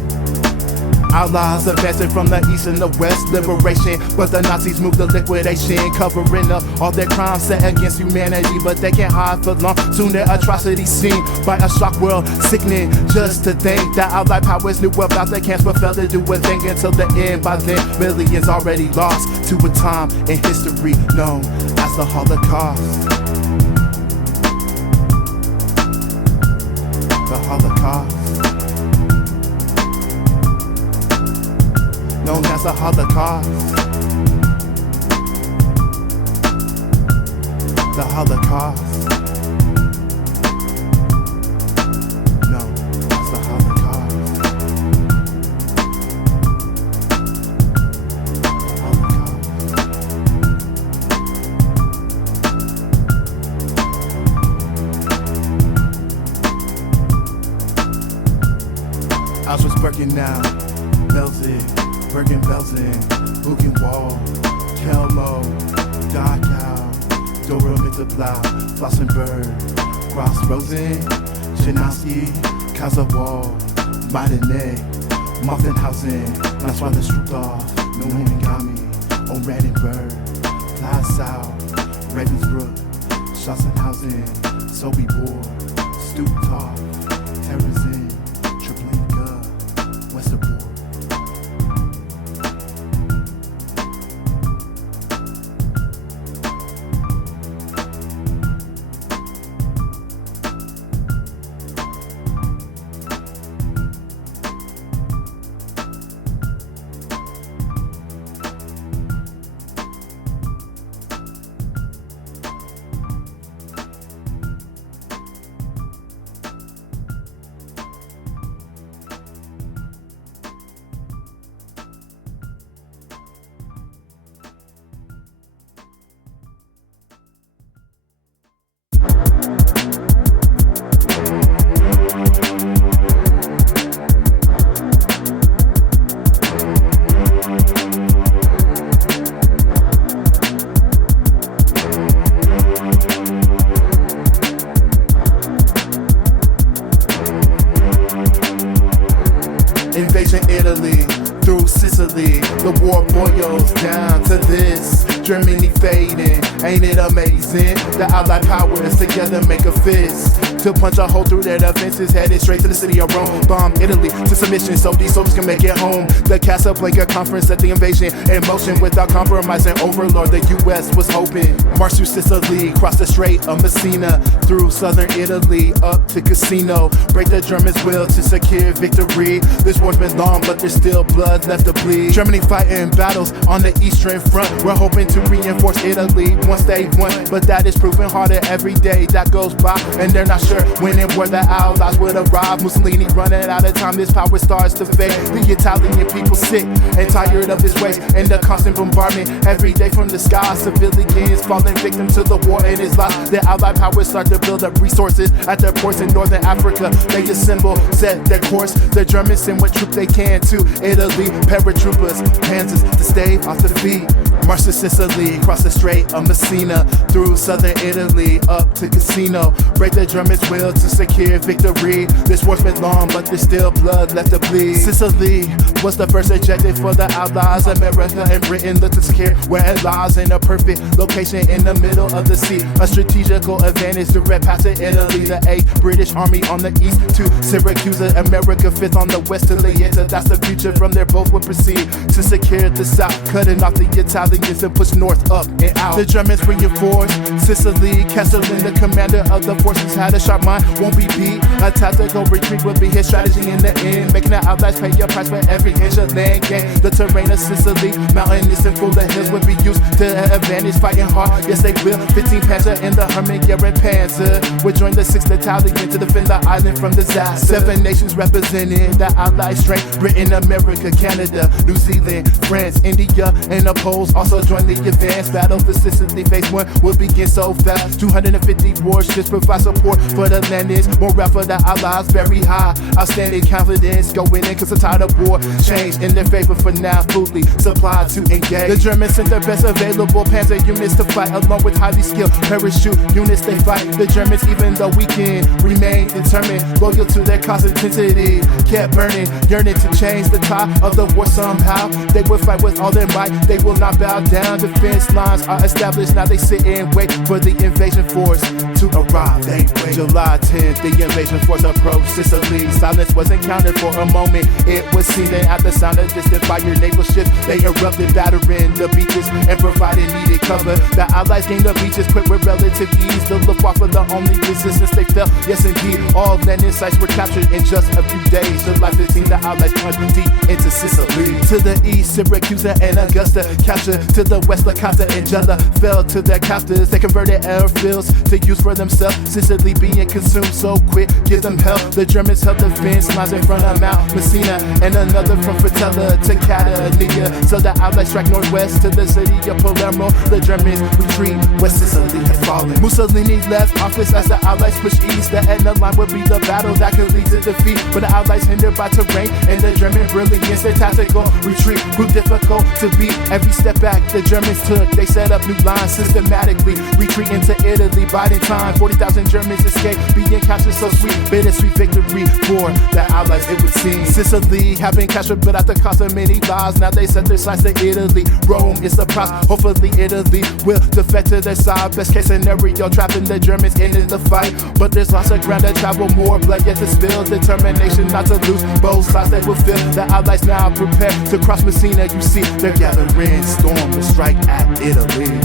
Outlaws advancing from the east and the west, liberation, but the Nazis moved to liquidation, covering up all their crimes set against humanity, but they can't hide for long. Soon their atrocities seen by a shock world, sickening just to think that Allied powers knew about the camps but failed to do a thing until the end. By then, millions already lost to a time in history known as the Holocaust. The Holocaust, known as the Holocaust. The Holocaust, known as the Holocaust. Auschwitz Birkenau, melted, Bergen-Belsen, Buchenwald, Kelmo, Dachau, Dora Mitterplau, Flossenberg, Ross Rosen, Janowski, Kaiserwald, Meidenet, Maftenhausen, Nassweiler Struthof, Neuengami, Oranienburg, Plasau, Ravensbrück, Schossenhausen, Sobibor, Stutthof, Terezin, Treblinka, Westerbork. Invasion Italy, through Sicily, the war boils down to this. Germany fading, ain't it amazing? The Allied powers together make a fist to punch a hole through their defenses, headed straight to the city of Rome. Bomb Italy to submission so these soldiers can make it home. The Casablanca conference set the invasion in motion without compromising overlord. The US was hoping. March through Sicily, cross the Strait of Messina, through southern Italy, up to Cassino. Break the Germans' will to secure victory. This war's been long, but there's still blood left to bleed. Germany fighting battles on the eastern front. We're hoping to reinforce Italy once they won, but that is proving harder every day that goes by, and they're not sure sure when in war the Allies would arrive. Mussolini running out of time, his power starts to fade. The Italian people sick and tired of his ways and the constant bombardment every day from the sky. Civilians falling victim to the war and its loss. The Allied powers start to build up resources at their ports in northern Africa. They assemble, set their course. The Germans send what troop they can to Italy. Paratroopers, panzers to stave off defeat. March to Sicily, cross the Strait of Messina, through southern Italy, up to Cassino. Break the Germans' will to secure victory. This war's been long, but there's still blood left to bleed. Sicily was the first objective for the Allies. America and Britain looked to secure where it lies, in a perfect location in the middle of the sea. A strategical advantage direct past to Italy. The 8th British Army on the east to Syracuse, America 5th on the west to Leyte. That's the future. From there both would proceed to secure the south, cutting off the Italians and push north, up and out. The Germans reinforced Sicily. Castellan, the commander of the forces, had a sharp mind, won't be beat. A tactical retreat would be his strategy in the end, making the Allies pay a price for every inch of land gained. The terrain of Sicily, mountainous and full of hills, would be used to their advantage, fighting hard, yes they will. 15 Panzer and the Hermann-Goering Panzer would join the 6th Battalion to defend the island from disaster. 7 nations represented the Allied strength: Britain, America, Canada, New Zealand, France, India, and the Poles also joined the advance. Battle for Sicily phase 1 will begin so fast. 250 warships provide support for the landings. Morale for the Allies very high. Outstanding confidence going in cause the tide of war changed in their favor for now. Fully supplied to engage. The Germans sent their best available panzer units to fight, along with highly skilled parachute units. They fight the Germans even though weakened, remain determined, loyal to their cause. Intensity kept burning, yearning to change the tide of the war somehow. They will fight with all their might, they will not bow down. Defense lines are established, now they sit and wait for the invasion force to arrive. They wait. July 10th, the invasion force approached Sicily. Silence was encountered for a moment. It was seen that at the sound of distant fire, naval ships they erupted, battering the beaches and providing needed cover. The Allies gained the beaches quick with relative ease. The Luftwaffe the only resistance they felt. Yes indeed, all landing sites were captured in just a few days. July 15th, the Allies plunged deep into Sicily. To the east, Syracuse and Augusta captured. To the west, Licata and Gela fell to their captors. They converted airfields to use for themselves. Sicily being consumed so quick, give them help. The Germans held the fence lines in front of Mount Messina, and another from Fratella to Catania. So the Allies strike northwest to the city of Palermo. The Germans retreat, West Sicily had fallen. Mussolini left office as the Allies push east. The Etna line would be the battle that could lead to defeat, but the Allies hindered by terrain and the German brilliance. Their tactical retreat proved difficult to beat. Every step back the Germans took, they set up new lines systematically, retreating to Italy, biding time. 40,000 Germans escaped, being captured so sweet. Bittersweet victory for the Allies, it would seem. Sicily had been captured, but at the cost of many lives. Now they set their sights to Italy. Rome is the prize. Hopefully Italy will defect to their side. Best case scenario, trapping the Germans in the fight. But there's lots of ground to travel, more blood yet to spill. Determination not to lose, both sides they will feel. The Allies now prepare to cross Messina. You see, they're gathering storm to strike at Italy.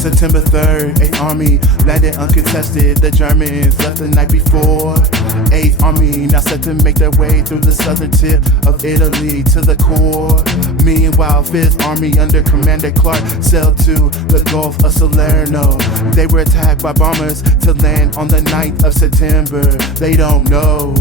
September 3rd, 8th Army landed uncontested. The Germans left the night before. 8th Army now set to make their way through the southern tip of Italy to the core. Meanwhile, 5th Army under Commander Clark sailed to the Gulf of Salerno. They were attacked by bombers to land on the 9th of September. They don't know.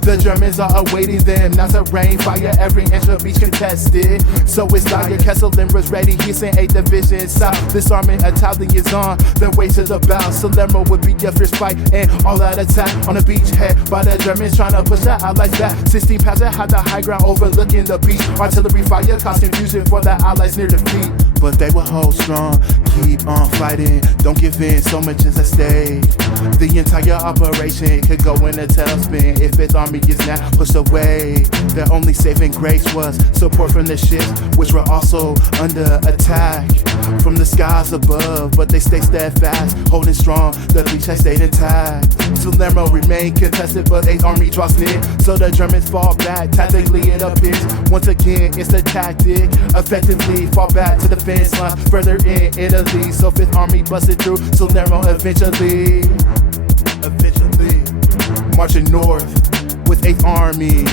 The Germans are awaiting them, now to rain fire, every inch of beach contested. So it's dire, Castellan was ready, he sent 8 divisions south. Disarming Italians on their way to the bow. Salerno would be a fierce fight and all-out attack on the beachhead by the Germans trying to push the Allies back. 16 Panzer had the high ground overlooking the beach. Artillery fire caused confusion for the Allies near defeat. But they will hold strong, keep on fighting, don't give in, so much is at stake. The entire operation could go in a tailspin if 5th Army is now line pushed away. Their only saving grace was support from the ships, which were also under attack from the skies above, but they stayed steadfast, holding strong. The beach had stayed intact. Salerno remained contested, but 8th Army draws near, so the Germans fall back. Tactically it appears, once again it's the tactic, effectively fall back to the fence line further in Italy. So 5th Army busted through Salerno eventually, marching north with 8th Army,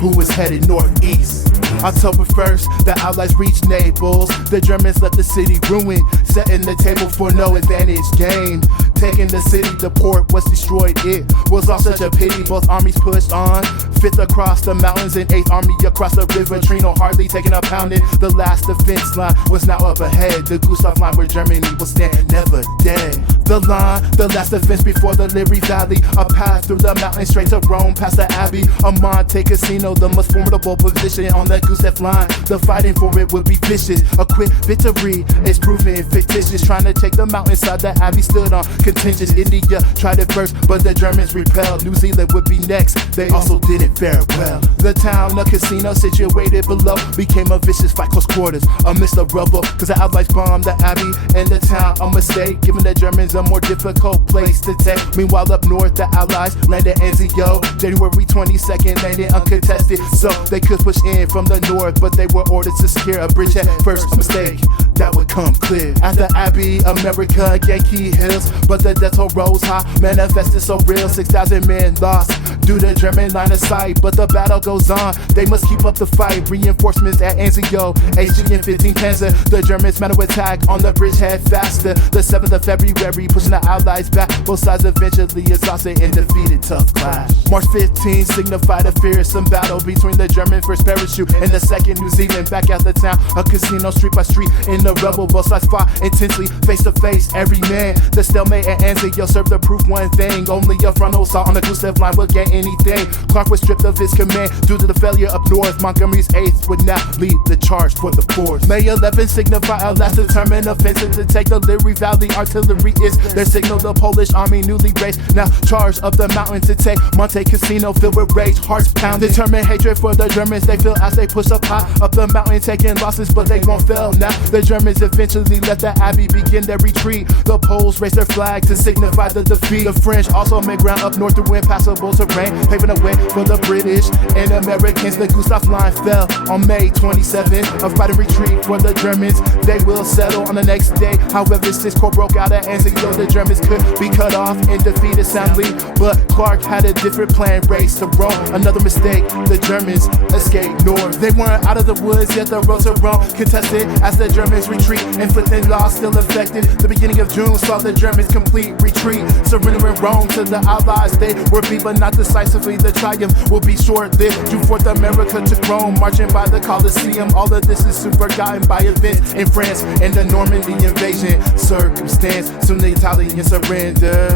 who was headed northeast. October 1st, the Allies reached Naples. The Germans left the city ruined, setting the table for no advantage gained. Taking the city, the port was destroyed. It was all such a pity. Both armies pushed on, 5th across the mountains and 8th Army across the river. Trino hardly taking a pounding. The last defense line was now up ahead. The Gustav line where Germany will stand, never dead. The line, the last defense before the Liri Valley. A path through the mountains straight to Rome, past the Abbey. A Monte Cassino, the most formidable position on the Gustav line. The fighting for it would be vicious. A quick victory is proven fictitious. Trying to take the mountainside, the Abbey stood on contentious. India tried it first, but the Germans repelled. New Zealand would be next, they also didn't fare well. The town, a casino situated below, became a vicious fight, close quarters amidst the rubble, cause the Allies bombed the Abbey and the town. A mistake, giving the Germans a more difficult place to take. Meanwhile up north, the Allies landed Anzio, January 22nd, landed uncontested, so they could push in from the north, but they were ordered to secure a bridge at first. A mistake that would come clear. At the Abbey, America, Yankee Hills, but the death toll rose high, manifested so real. 6,000 men lost due to German line of sight, but the battle goes on. They must keep up the fight. Reinforcements at Anzio, HG and 15 Panzer. The Germans meant to attack on the bridgehead faster. The 7th of February, pushing the Allies back. Both sides eventually exhausted and defeated. Tough clash. March 15 signified a fearsome battle between the German 1st parachute and the 2nd New Zealand. Back at the town, a casino street by street in the rebel. Both sides fought intensely, face to face, every man. The stalemate at Anzio served to prove one thing: only a frontal assault on the Gustav line would gain anything. Clark was stripped of his command due to the failure up north. Montgomery's 8th would now lead the charge for the 4th. May 11th signified a last determined offensive to take the Liri Valley. Artillery is their signal. The Polish army newly raised now charged up the mountain to take Monte Cassino, filled with rage, hearts pounding. Determined hatred for the Germans they feel as they push up high up the mountain, taking losses, but they won't fail. Now the Germans eventually let the Abbey begin their retreat. The Poles raised their flag to signify the defeat. The French also made ground up north through impassable terrain, paving the way for the British and Americans. The Gustav line fell on May 27th. A fighting retreat for the Germans. They will settle on the next day. However, since Corps broke out at Anzio, the Germans could be cut off and defeated soundly. But Clark had a different plan, race to Rome. Another mistake, the Germans escaped north. They weren't out of the woods yet. The road to Rome contested as the Germans retreat. Inflicting loss still affected. The beginning of June saw the Germans complete retreat, surrendering Rome to the Allies. They were beat, but not decisively. The triumph will be short-lived. Drew forth America to Rome, marching by the Colosseum. All of this is soon forgotten by events in France and the Normandy invasion. Circumstance, soon the Italians surrender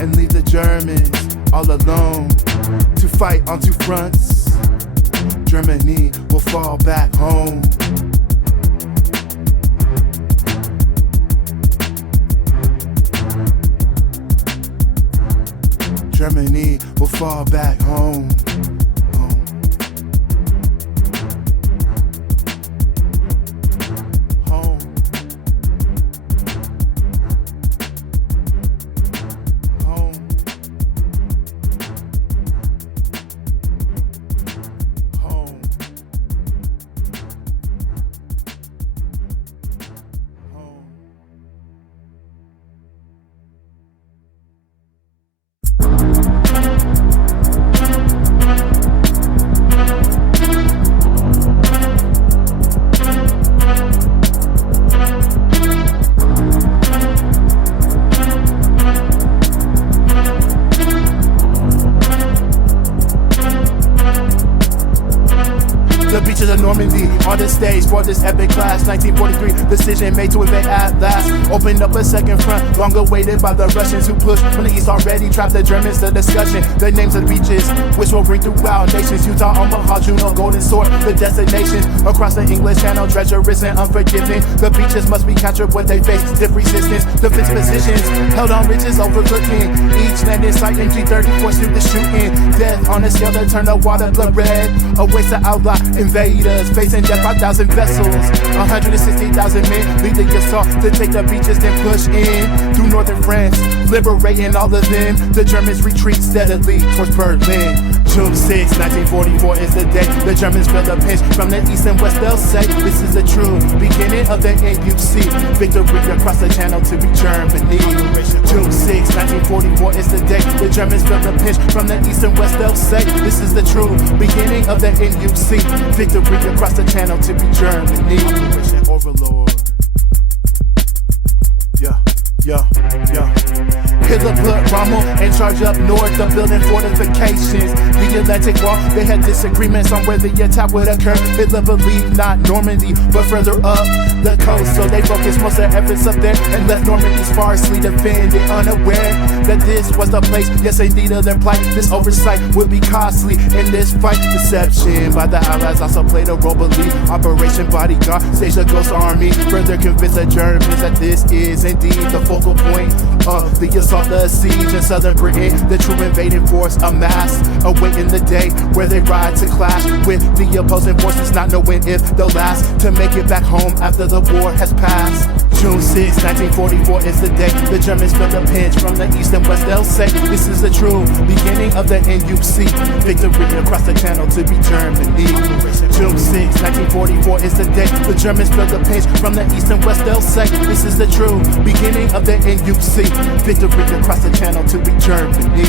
and leave the Germans all alone to fight on two fronts. Germany will fall back home. Germany will fall back home. of Normandy on the stage for this epic clash. 1943, decision made to invade at last. Opened up a second front, long awaited by the Russians who pushed from the east already. Trapped the Germans, the discussion, the names of the beaches, which will ring throughout nations. Utah, Omaha, Juneau, Golden Sword, the destination. Across the English Channel, treacherous and unforgiving. The beaches must be captured when they face stiff resistance. Defense positions held on ridges overlooking each landing site. MG-34 shoot the shooting. Death on a scale that turned the water blood red. Awaits the outlaw invaders, facing death 5,000 vessels. 160,000 men lead the assault to take the beaches, then push in through northern France, liberating all of them. The Germans retreat steadily towards Berlin. June 6, 1944 is the day the Germans feel the pinch from the east and west. They'll say this is the true beginning of the NUC. Victory across the channel to be Germany. June 6, 1944 is the day the Germans feel the pinch from the east and west. They'll say this is the true beginning of the NUC. Victory across the channel to be Germany. Overlord. Yeah. Hitler put Rommel in charge up north of building fortifications. The Atlantic Wall, they had disagreements on where the attack would occur. Hitler believed not Normandy, but further up the coast. So they focused most of their efforts up there and left Normandy sparsely defended, unaware that this was the place, yes indeed, of their plight. This oversight would be costly in this fight. Deception by the Allies also played a role, believe. Operation Bodyguard staged a ghost army, further convinced the Germans that this is indeed the focal point of the assault, the siege in southern Britain. The true invading force amassed, awaiting the day where they ride to clash with the opposing forces, not knowing if they'll last to make it back home after the war has passed. June 6, 1944 is the day the Germans feel the pinch from the east and west. They'll say this is the true beginning of the NUC. Victory across the channel to be Germany. June 6, 1944 is the day the Germans feel the pinch from the east and west. They'll say this is the true beginning of the NUC. Victory across the channel to be Germany.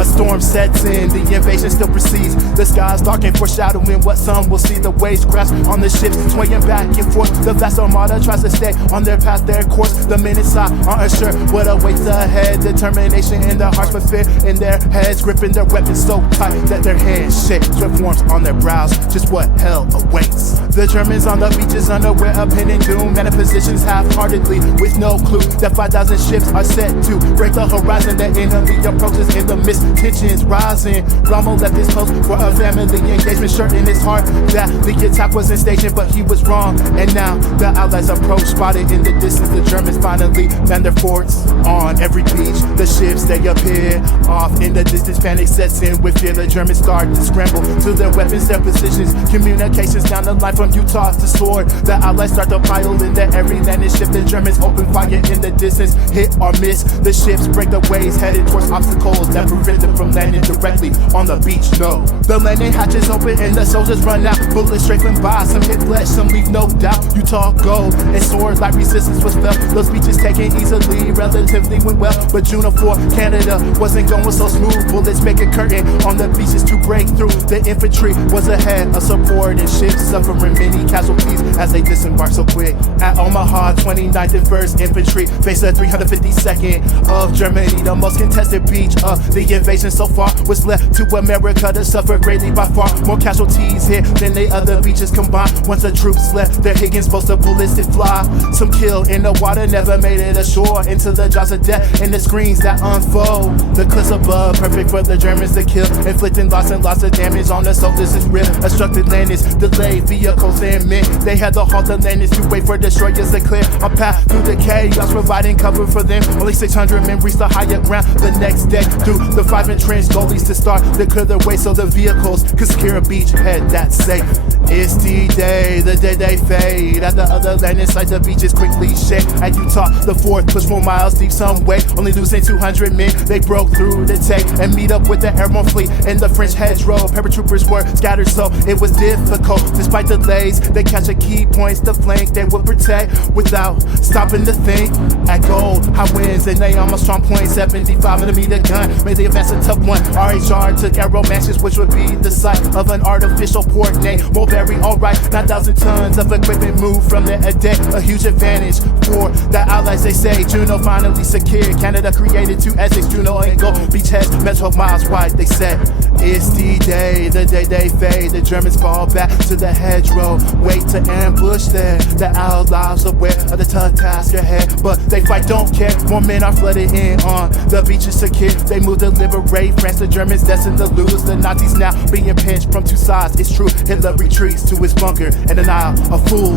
A storm sets in, the invasion still proceeds. The skies darken, foreshadowing what some will see. The waves crash on the ships, swaying back and forth. The vast armada tries to stay on their path, their course. The men inside aren't unsure what awaits ahead. Determination in their hearts, but fear in their heads, gripping their weapons so tight that their hands shake. Sweat forms on their brows, just what hell awaits. The Germans on the beaches, unaware of pending doom, man in positions half-heartedly with no clue that 5,000 ships are set to break the horizon. The enemy approaches in the mist, tensions rising. Rommel left his post for a family engagement, sure in his heart that the attack wasn't staged, but he was wrong. And now the Allies approach, spotted in the distance. The Germans finally man their forts on every beach. The ships, they appear off in the distance. Panic sets in with fear. The Germans start to scramble to their weapons, their positions. Communications down the line from Utah to Sword. The Allies start to pile in the every landing ship. The Germans open fire in the distance, hit or miss. The ships break the waves, headed towards obstacles that prevent them from landing directly on the beach. No, the landing hatches open and the soldiers run out. Bullets strafing by, some hit flesh, some leave no doubt. Utah go and Sword like resistance was felt. Those beaches taken easily, relatively went well. But June 4, Canada wasn't going so smooth. Bullets make a curtain on the beaches to break through. The infantry was ahead of support and ships suffering many casualties as they disembarked so quick. At Omaha, 29th and 1st Infantry faced the 352nd of Germany. The most contested beach of the invasion so far was left to America to suffer greatly by far. More casualties here than the other beaches combined. Once the troops left their Higgins post, the bullets did fly. Some killed in the water, never made it ashore. Into the jaws of death and the screens that unfold. The cliffs above, perfect for the Germans to kill, inflicting lots and lots of damage on the soldiers. Is real. Obstructed landings, delayed vehicles and men. They had to halt the landings to wait for destroyers to clear a path through the chaos, providing cover for them. Only 600 men reached the higher ground the next day. Through the 5 entrenched goalies to start to clear their way so the vehicles could secure a beachhead that's safe. It's D-Day, the day they fade. At the other landing sites, the beaches quickly shake. At Utah, the 4th pushed 4 miles deep some way, only losing 200 men. They broke through the take and meet up with the airborne fleet in the French hedgerow. Paratroopers were scattered, so it was difficult. Despite delays, they catch a key points to flank. They would protect without stopping to think. At Gold, high winds and they almost strong point. 75mm gun made the advance a tough one. RHR took arrow matches, which would be the site of an artificial port named Mulberry. Alright, 9,000 tons of equipment moved from there a day. A huge advantage for the Allies, they say. Juneau finally secured. Canada created 2 Essex, Juneau and Gold beachheads, met 12 miles wide. They said it's D-Day. D-Day, the day they fade. The Germans fall back to the hedgerow, wait to ambush there. The outlaws aware of the tough task ahead, but they fight, don't care. More men are flooded in on the beaches to kill. They move to liberate France. The Germans destined to lose. The Nazis now being pinched from two sides. It's true, Hitler retreats to his bunker and denial, a fool.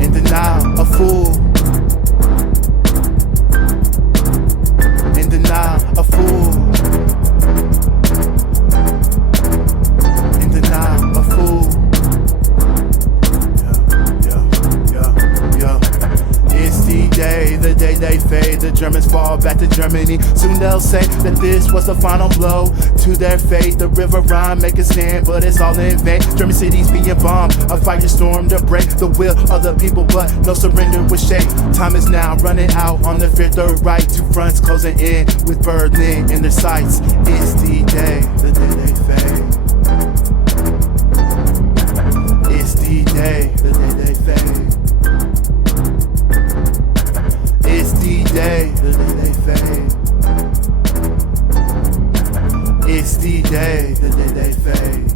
In denial, a fool. In denial, a fool. In denial, a fool. It's D-Day, the day they fade. The Germans fall back to Germany. Soon they'll say that this was the final blow to their fate. The River Rhine make a stand, but it's all in vain. German cities being bombed, a firestorm to break the will of the people, but no surrender was shake. Time is now running out on the Fifth Third Reich. Two fronts closing in with Berlin in their sights. It's D-Day, the day they fade. It's D-Day, the day they fade. It's D-Day, the day they fade. It's D-Day, the day they fade.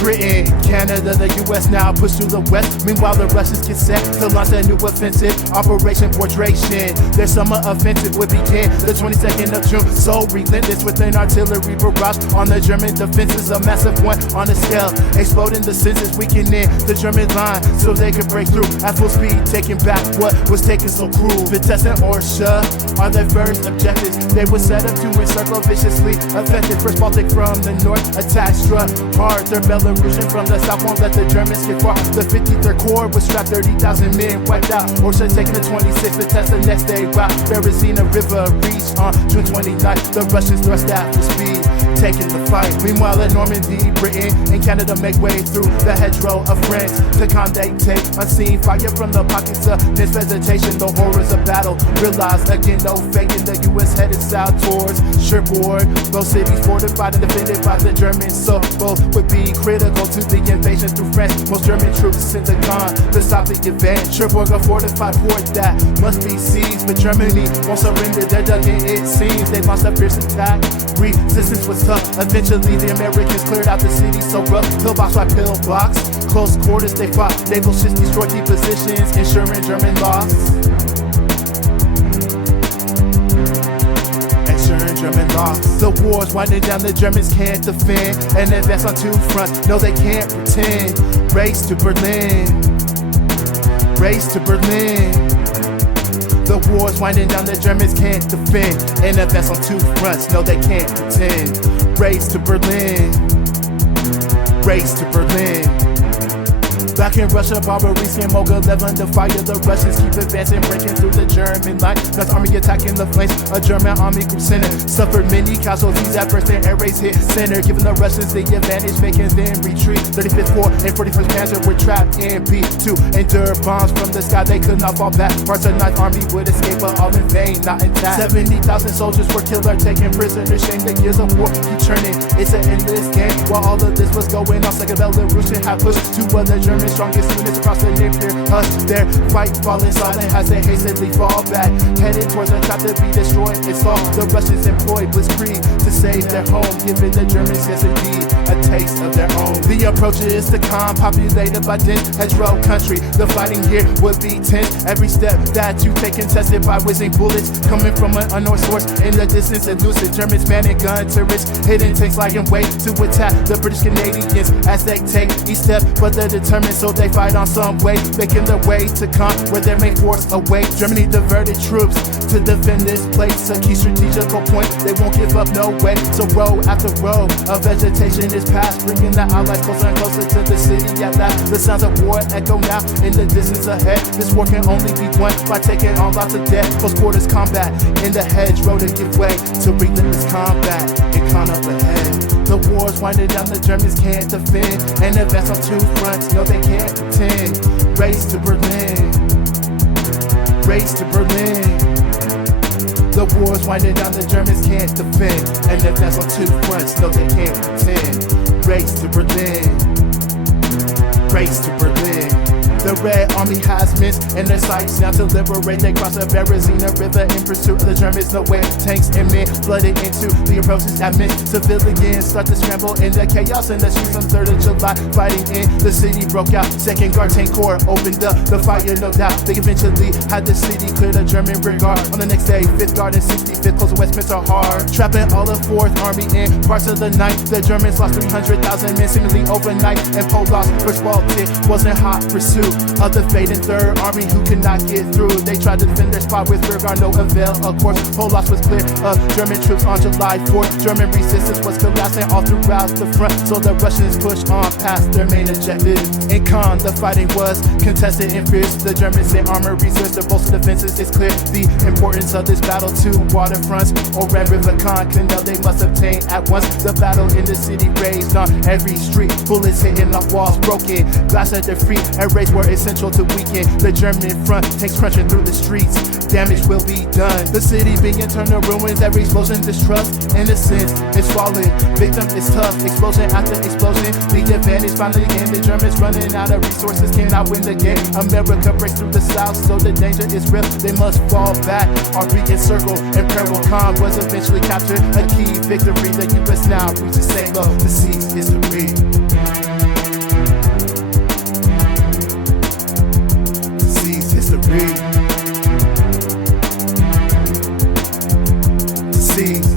Britain, Canada, the US now push through the west. Meanwhile, the Russians get set to launch a new offensive, Operation Portration. Their summer offensive would begin the 22nd of June. So relentless with an artillery barrage on the German defenses, a massive one on a scale, exploding the senses, weakening the German line so they could break through at full speed, taking back what was taken so cruel. Vitesse and Orsha are their first objectives. They were set up to encircle viciously affected. First Baltic from the north, attack struck hard. Their Belarusian from the south won't let the Germans get far. The 53rd Corps was strapped, 30,000 men wiped out. Orsha taking the 26th, Vitesse the next day route. Berezina River reached on June 29th. The Russians thrust at full speed, taking the fight. Meanwhile, at Normandy, Britain and Canada make way through the hedgerow of France. To Condé take unseen fire from the pockets of dense vegetation. The horrors of battle realized again, no faking. The U.S. headed south towards Cherbourg. Both cities fortified and defended by the Germans, so both would be critical to the invasion through France. Most German troops sent to Caen to stop the advance. Cherbourg, a fortified port that must be seized, but Germany won't surrender. They're dug in, it seems. They launched a fierce attack. Resistance was tough. Eventually, the Americans cleared out the city so rough. Pillbox by pillbox, close quarters they fought. Naval ships destroyed key positions, ensuring German loss. Ensuring German loss. The war's winding down, the Germans can't defend and advance on two fronts. No, they can't pretend. Race to Berlin. Race to Berlin. The war's winding down, the Germans can't defend and advance on two fronts. No, they can't pretend. Race to Berlin. Race to Berlin. Back in Russia, Barbarossa and Mogilev under fire. The Russians keep advancing, breaking through the German line. Nazi army attacking the flanks. A German army group center suffered many casualties at first. Their air raids hit center, giving the Russians the advantage, making them retreat. 35th Corps and 41st Panzer were trapped in P2. Endure bombs from the sky, they could not fall back. Parts of the 9th Army would escape, but all in vain, not intact. 70,000 soldiers were killed or taken prisoners. Shame the gears of war keep turning. It's an endless game. While all of this was going on, Second Belarusian had pushed two other German strongest units across the Dnieper. Their fight falling silent as they hastily fall back, headed towards the top to be destroyed. It's all the Russians employ blitzkrieg to save their home, giving the Germans, yes indeed, a taste of their own. The approach is to calm, populated by dense hedgerow country. The fighting here would be tense. Every step that you take contested by whizzing bullets coming from an unknown source. In the distance, elusive Germans manning gun turrets, hidden tanks lying in wait to attack the British Canadians as they take each step. But the determined so they fight on some way, making their way to where their main force away. Germany diverted troops to defend this place, a key strategical point. They won't give up, no way. So row after row of vegetation is passed, bringing the Allies closer and closer to the city at last. The sounds of war echo now in the distance ahead. This war can only be won by taking on lots of dead. Close quarters combat in the hedgerow to give way to relentless combat. It come up ahead. The war's winding down, the Germans can't defend and advance on two fronts. No, they can't pretend. Race to Berlin. Race to Berlin. The war's winding down, the Germans can't defend and advance on two fronts. No, they can't pretend. Race to Berlin. Race to Berlin. The Red Army has missed in their sights now to liberate. They cross the Berezina River in pursuit of the Germans. No way, tanks and men flooded into the approaches at mid. Civilians start to scramble in the chaos in the streets on 3rd of July. Fighting in the city broke out. 2nd Guard Tank Corps opened up the fire, no doubt. They eventually had the city clear the German regard. On the next day, 5th Guard and 65th close to Westminster hard, trapping all of 4th Army in parts of the night. The Germans lost 300,000 men seemingly overnight, and Poe lost first Baltic wasn't hot pursuit of the fading 3rd Army who could not get through. They tried to defend their spot with rear guard, no avail. Of course, Poe loss was clear of German troops on July 4th. German resistance was collapsing all throughout the front, so the Russians pushed on past their main objective. In Caen, the fighting was contested and fierce. The Germans in armor reserves their bolster defenses. It's clear the importance of this battle to waterfronts or Red River Canal they must obtain at once. The battle in the city raged on every street. Bullets hitting off walls, broken glass at their feet, and raids were essential to weaken the German front. Tanks crunching through the streets, damage will be done. The city being turned to ruins, every explosion distrust. Innocence is falling, victim is tough. Explosion after explosion, the advantage finally in. The Germans running out of resources, cannot win the game. America breaks through the south, so the danger is real. They must fall back, RP encircled, and Peril Calm was eventually captured. A key victory, the US now reaches St. Louis to seize history.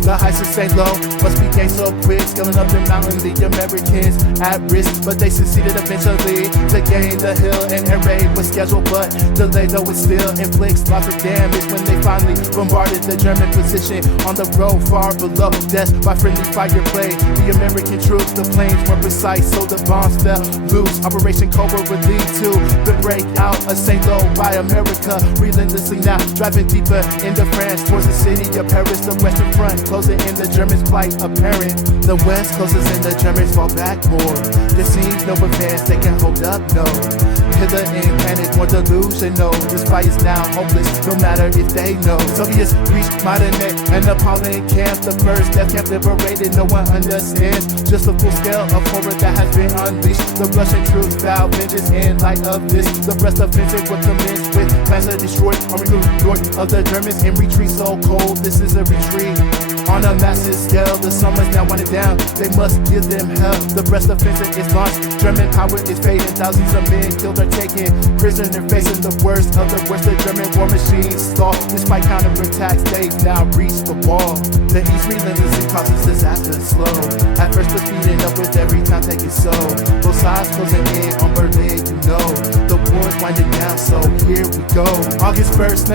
The heights of St. Lo must be gained so quick, scaling up the mountain, the Americans at risk, but they succeeded eventually to gain the hill. And air raid was scheduled, but delayed, though it still inflicts lots of damage when they finally bombarded the German position on the road far below. Death by friendly fire play. The American troops, the planes were precise, so the bombs fell loose. Operation Cobra would lead to the breakout of St. Lo by America, relentlessly now driving deeper into France towards the city of Paris. The Western Front closing in, the Germans' plight apparent. The West closes in, the Germans fall back more. There seems no advance they can hold up, no. Hitler in panic, more delusion, no. This fight is now hopeless, no matter if they know. Soviets reach Majdanek and Napoleon camp. The first death camp liberated, no one understands just the full scale of horror that has been unleashed. The Russian troops vow vengeance in light of this. The Brest offensive would commence with plans to destroy army north of the Germans in retreat. So cold, this is a retreat on a massive scale. The summer's now winding down, they must give them hell. The Brest offensive is launched, German power is fading. Thousands of men killed or taken prisoner, facing the worst of the worst. The German war machines stall. Despite counterattacks, they've now reached the wall. The East relentlessly causes disaster slow. At first, but speeding up with every time taking so. Both sides closing in on Berlin, you know. The war's winding down, so here we go. August 1st,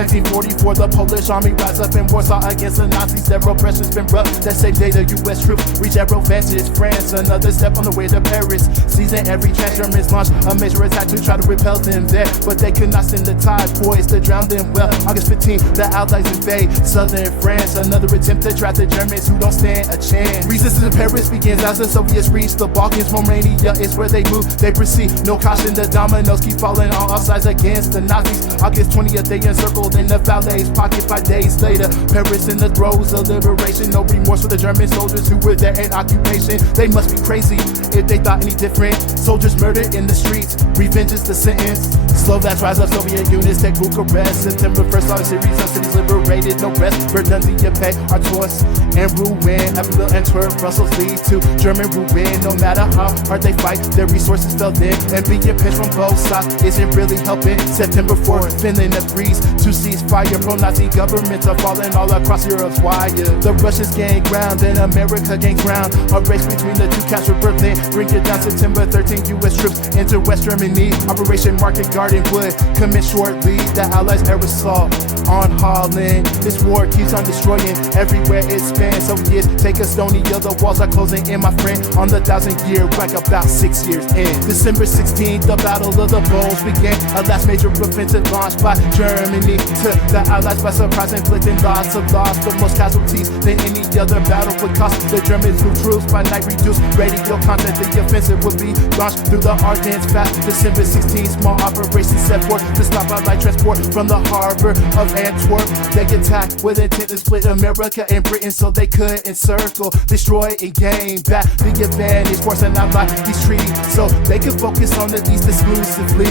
1944, the Polish army rise up in Warsaw against the Nazis. Several pressure's been rough. That same day, the US troops reach Arrow Vantage. France, another step on the way to Paris. Seizing every chance, Germans launch a major attack to try to repel them there, but they could not send the tide poised to drown them well. August 15th, the Allies invade southern France. Another attempt to trap the Germans who don't stand a chance. Resistance in Paris begins as the Soviets reach the Balkans. Romania is where they move, they proceed. No caution, the dominoes keep falling on all sides against the Nazis. August 20th, they encircled in the Valais pocket 5 days later. Paris in the throes of liberation. No remorse for the German soldiers who were there in occupation. They must be crazy if they thought any different. Soldiers murdered in the streets, revenge is the sentence. Slovaks rise up, Soviet units take Bucharest. September 1st, all series of cities liberated, no rest. Verdun, Dieppe, Artois, and Rouen. Avila, Antwerp, Brussels lead to German ruin. No matter how hard they fight, their resources fell thin and being pinched from both sides is isn't really helping. September 4th, Finland agrees to cease fire. Pro-Nazi governments are falling all across Europe's wire. The Russians gain ground, then America gains ground. A race between the two captured Berlin. Bring it down September 13, U.S. troops enter West Germany. Operation Market Garden would commence shortly. The Allies' air assault on Holland. This war keeps on destroying everywhere it spans. Soviets take Estonia, the walls are closing in, my friend. On the 1,000-year mark, about 6 years in. December 16th, the Battle of the Bulge began. A last major offensive launched by Germany. Took the Allies by surprise, inflicting lots of loss. The most casualties than any other battle would cost. The Germans moved troops by night, reduced radio contact. The offensive would be launched through the Ardennes fast. December 16th, small operations set forth to stop Allied transport from the harbor of Antwerp. They attacked with intent to split America and Britain so they could encircle, destroy, and gain back the advantage, force an Allied peace treaty so they could focus on the East exclusively.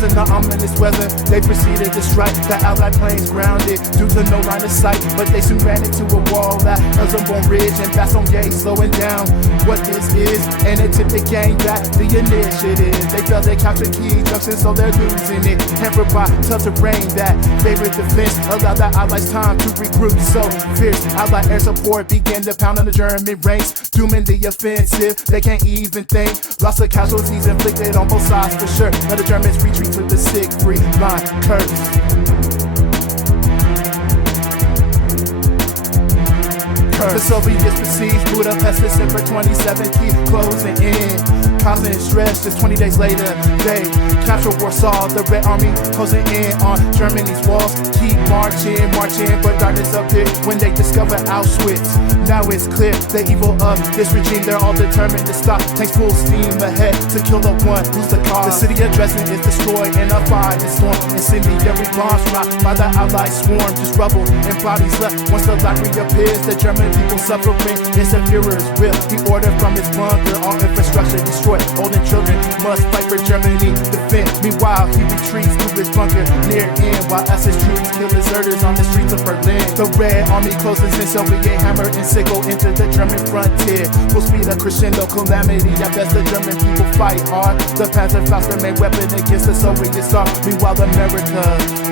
In the ominous weather, they proceeded to strike. The Allied planes grounded due to no line of sight, but they soon ran into a wall at Elzonborn Ridge and Bastogne, slowing down what this is an attempt to gain back the initiative. They felt they captured key junctions, so they're losing it. Hampered by tough terrain that favored defense, allowed the Allies time to regroup. So fierce Allied air support began to pound on the German ranks, dooming the offensive. They can't even think. Lots of casualties inflicted on both sides for sure. Now the Germans retreat to the Siegfried line curse. The Soviets besieged Budapest December 27th, keep closing in, causing stress. Just 20 days later, they capture Warsaw. The Red Army closing in on Germany's walls. Keep marching, but darkness appeared when they discover Auschwitz. Now it's clear the evil of this regime, they're all determined to stop. Tanks full steam ahead to kill the one who's the cause. The city of Dresden is destroyed in a fire storm. Incendiary bombs dropped by the Allied swarm. Just rubble and bodies left. Once the light reappears, the German people suffering. It's a Führer's will. He ordered from his bunker, all infrastructure destroyed. Old and children must fight for Germany defend. Meanwhile, he retreats to his bunker near end, while SS troops kill deserters on the streets of Berlin. The Red Army closes in, Soviet hammer and sickle enter the German frontier. Full speed of crescendo calamity. At best, the German people fight hard. The Panzerfaust, their main weapon against the Soviet star. Meanwhile, America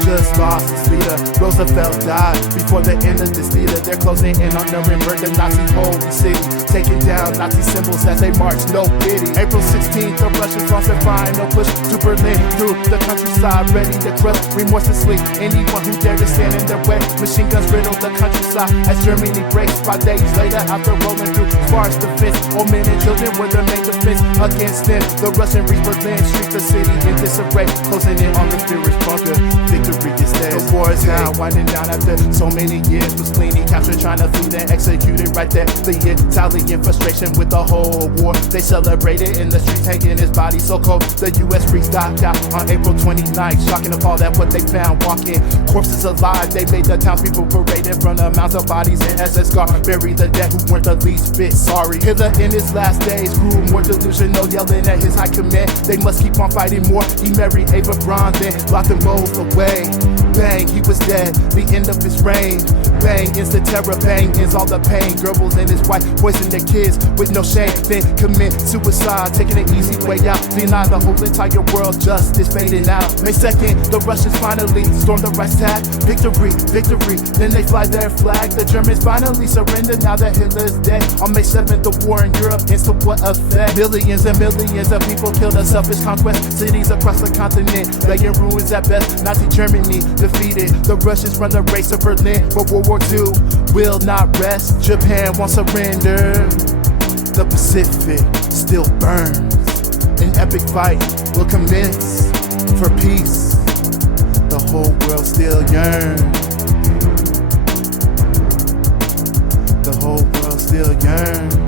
just lost its leader. Roosevelt died before the end of this theater. They're closing in on Nuremberg, the Nazi holy city, taking down Nazi symbols as they march, no pity. April 16th, the Russians lost their final push to Berlin through the countryside, ready to crush remorselessly anyone who dared to stand in their way. Machine guns riddle the countryside as Germany breaks. 5 days later, after rolling through sparse defense, old men and children were the main defense against them. The Russian reached Berlin, streets the city in disarray, closing in on the Führer's bunker. Victory is there. The war is now winding down after so many years. Mussolini captured China, flew then executed right there. The Italian frustration with the whole war. They celebrated in the streets, hanging his body so cold. The U.S. freaks died out on April 29th, shocking appalled at what they found. Walking corpses alive, they made the townspeople parade in front of mounds of bodies in SS guard. Bury the dead who weren't the least bit sorry. Hitler in his last days grew more delusional, yelling at his high command they must keep on fighting more. He married Ava Braun, then locked them both away. Bang, he was dead, the end of his reign. Bang, ends the terror, bang, ends all the pain. Goebbels and his wife poison their kids with no shame, then commit suicide, taking an easy way out. Deny the whole entire world, justice fading out. May 2nd, the Russians finally storm the Reichstag. Victory, victory, then they fly their flag. The Germans finally surrender now that Hitler's dead. On May 7th, the war in Europe ends to what effect? Millions and millions of people killed a selfish conquest. Cities across the continent, laying ruins at best. Nazi Germany defeated. The Russians run the race to Berlin, but World War II will not rest. Japan won't surrender. The Pacific still burns. An epic fight will commence for peace. The whole world still yearns. The whole world still yearns.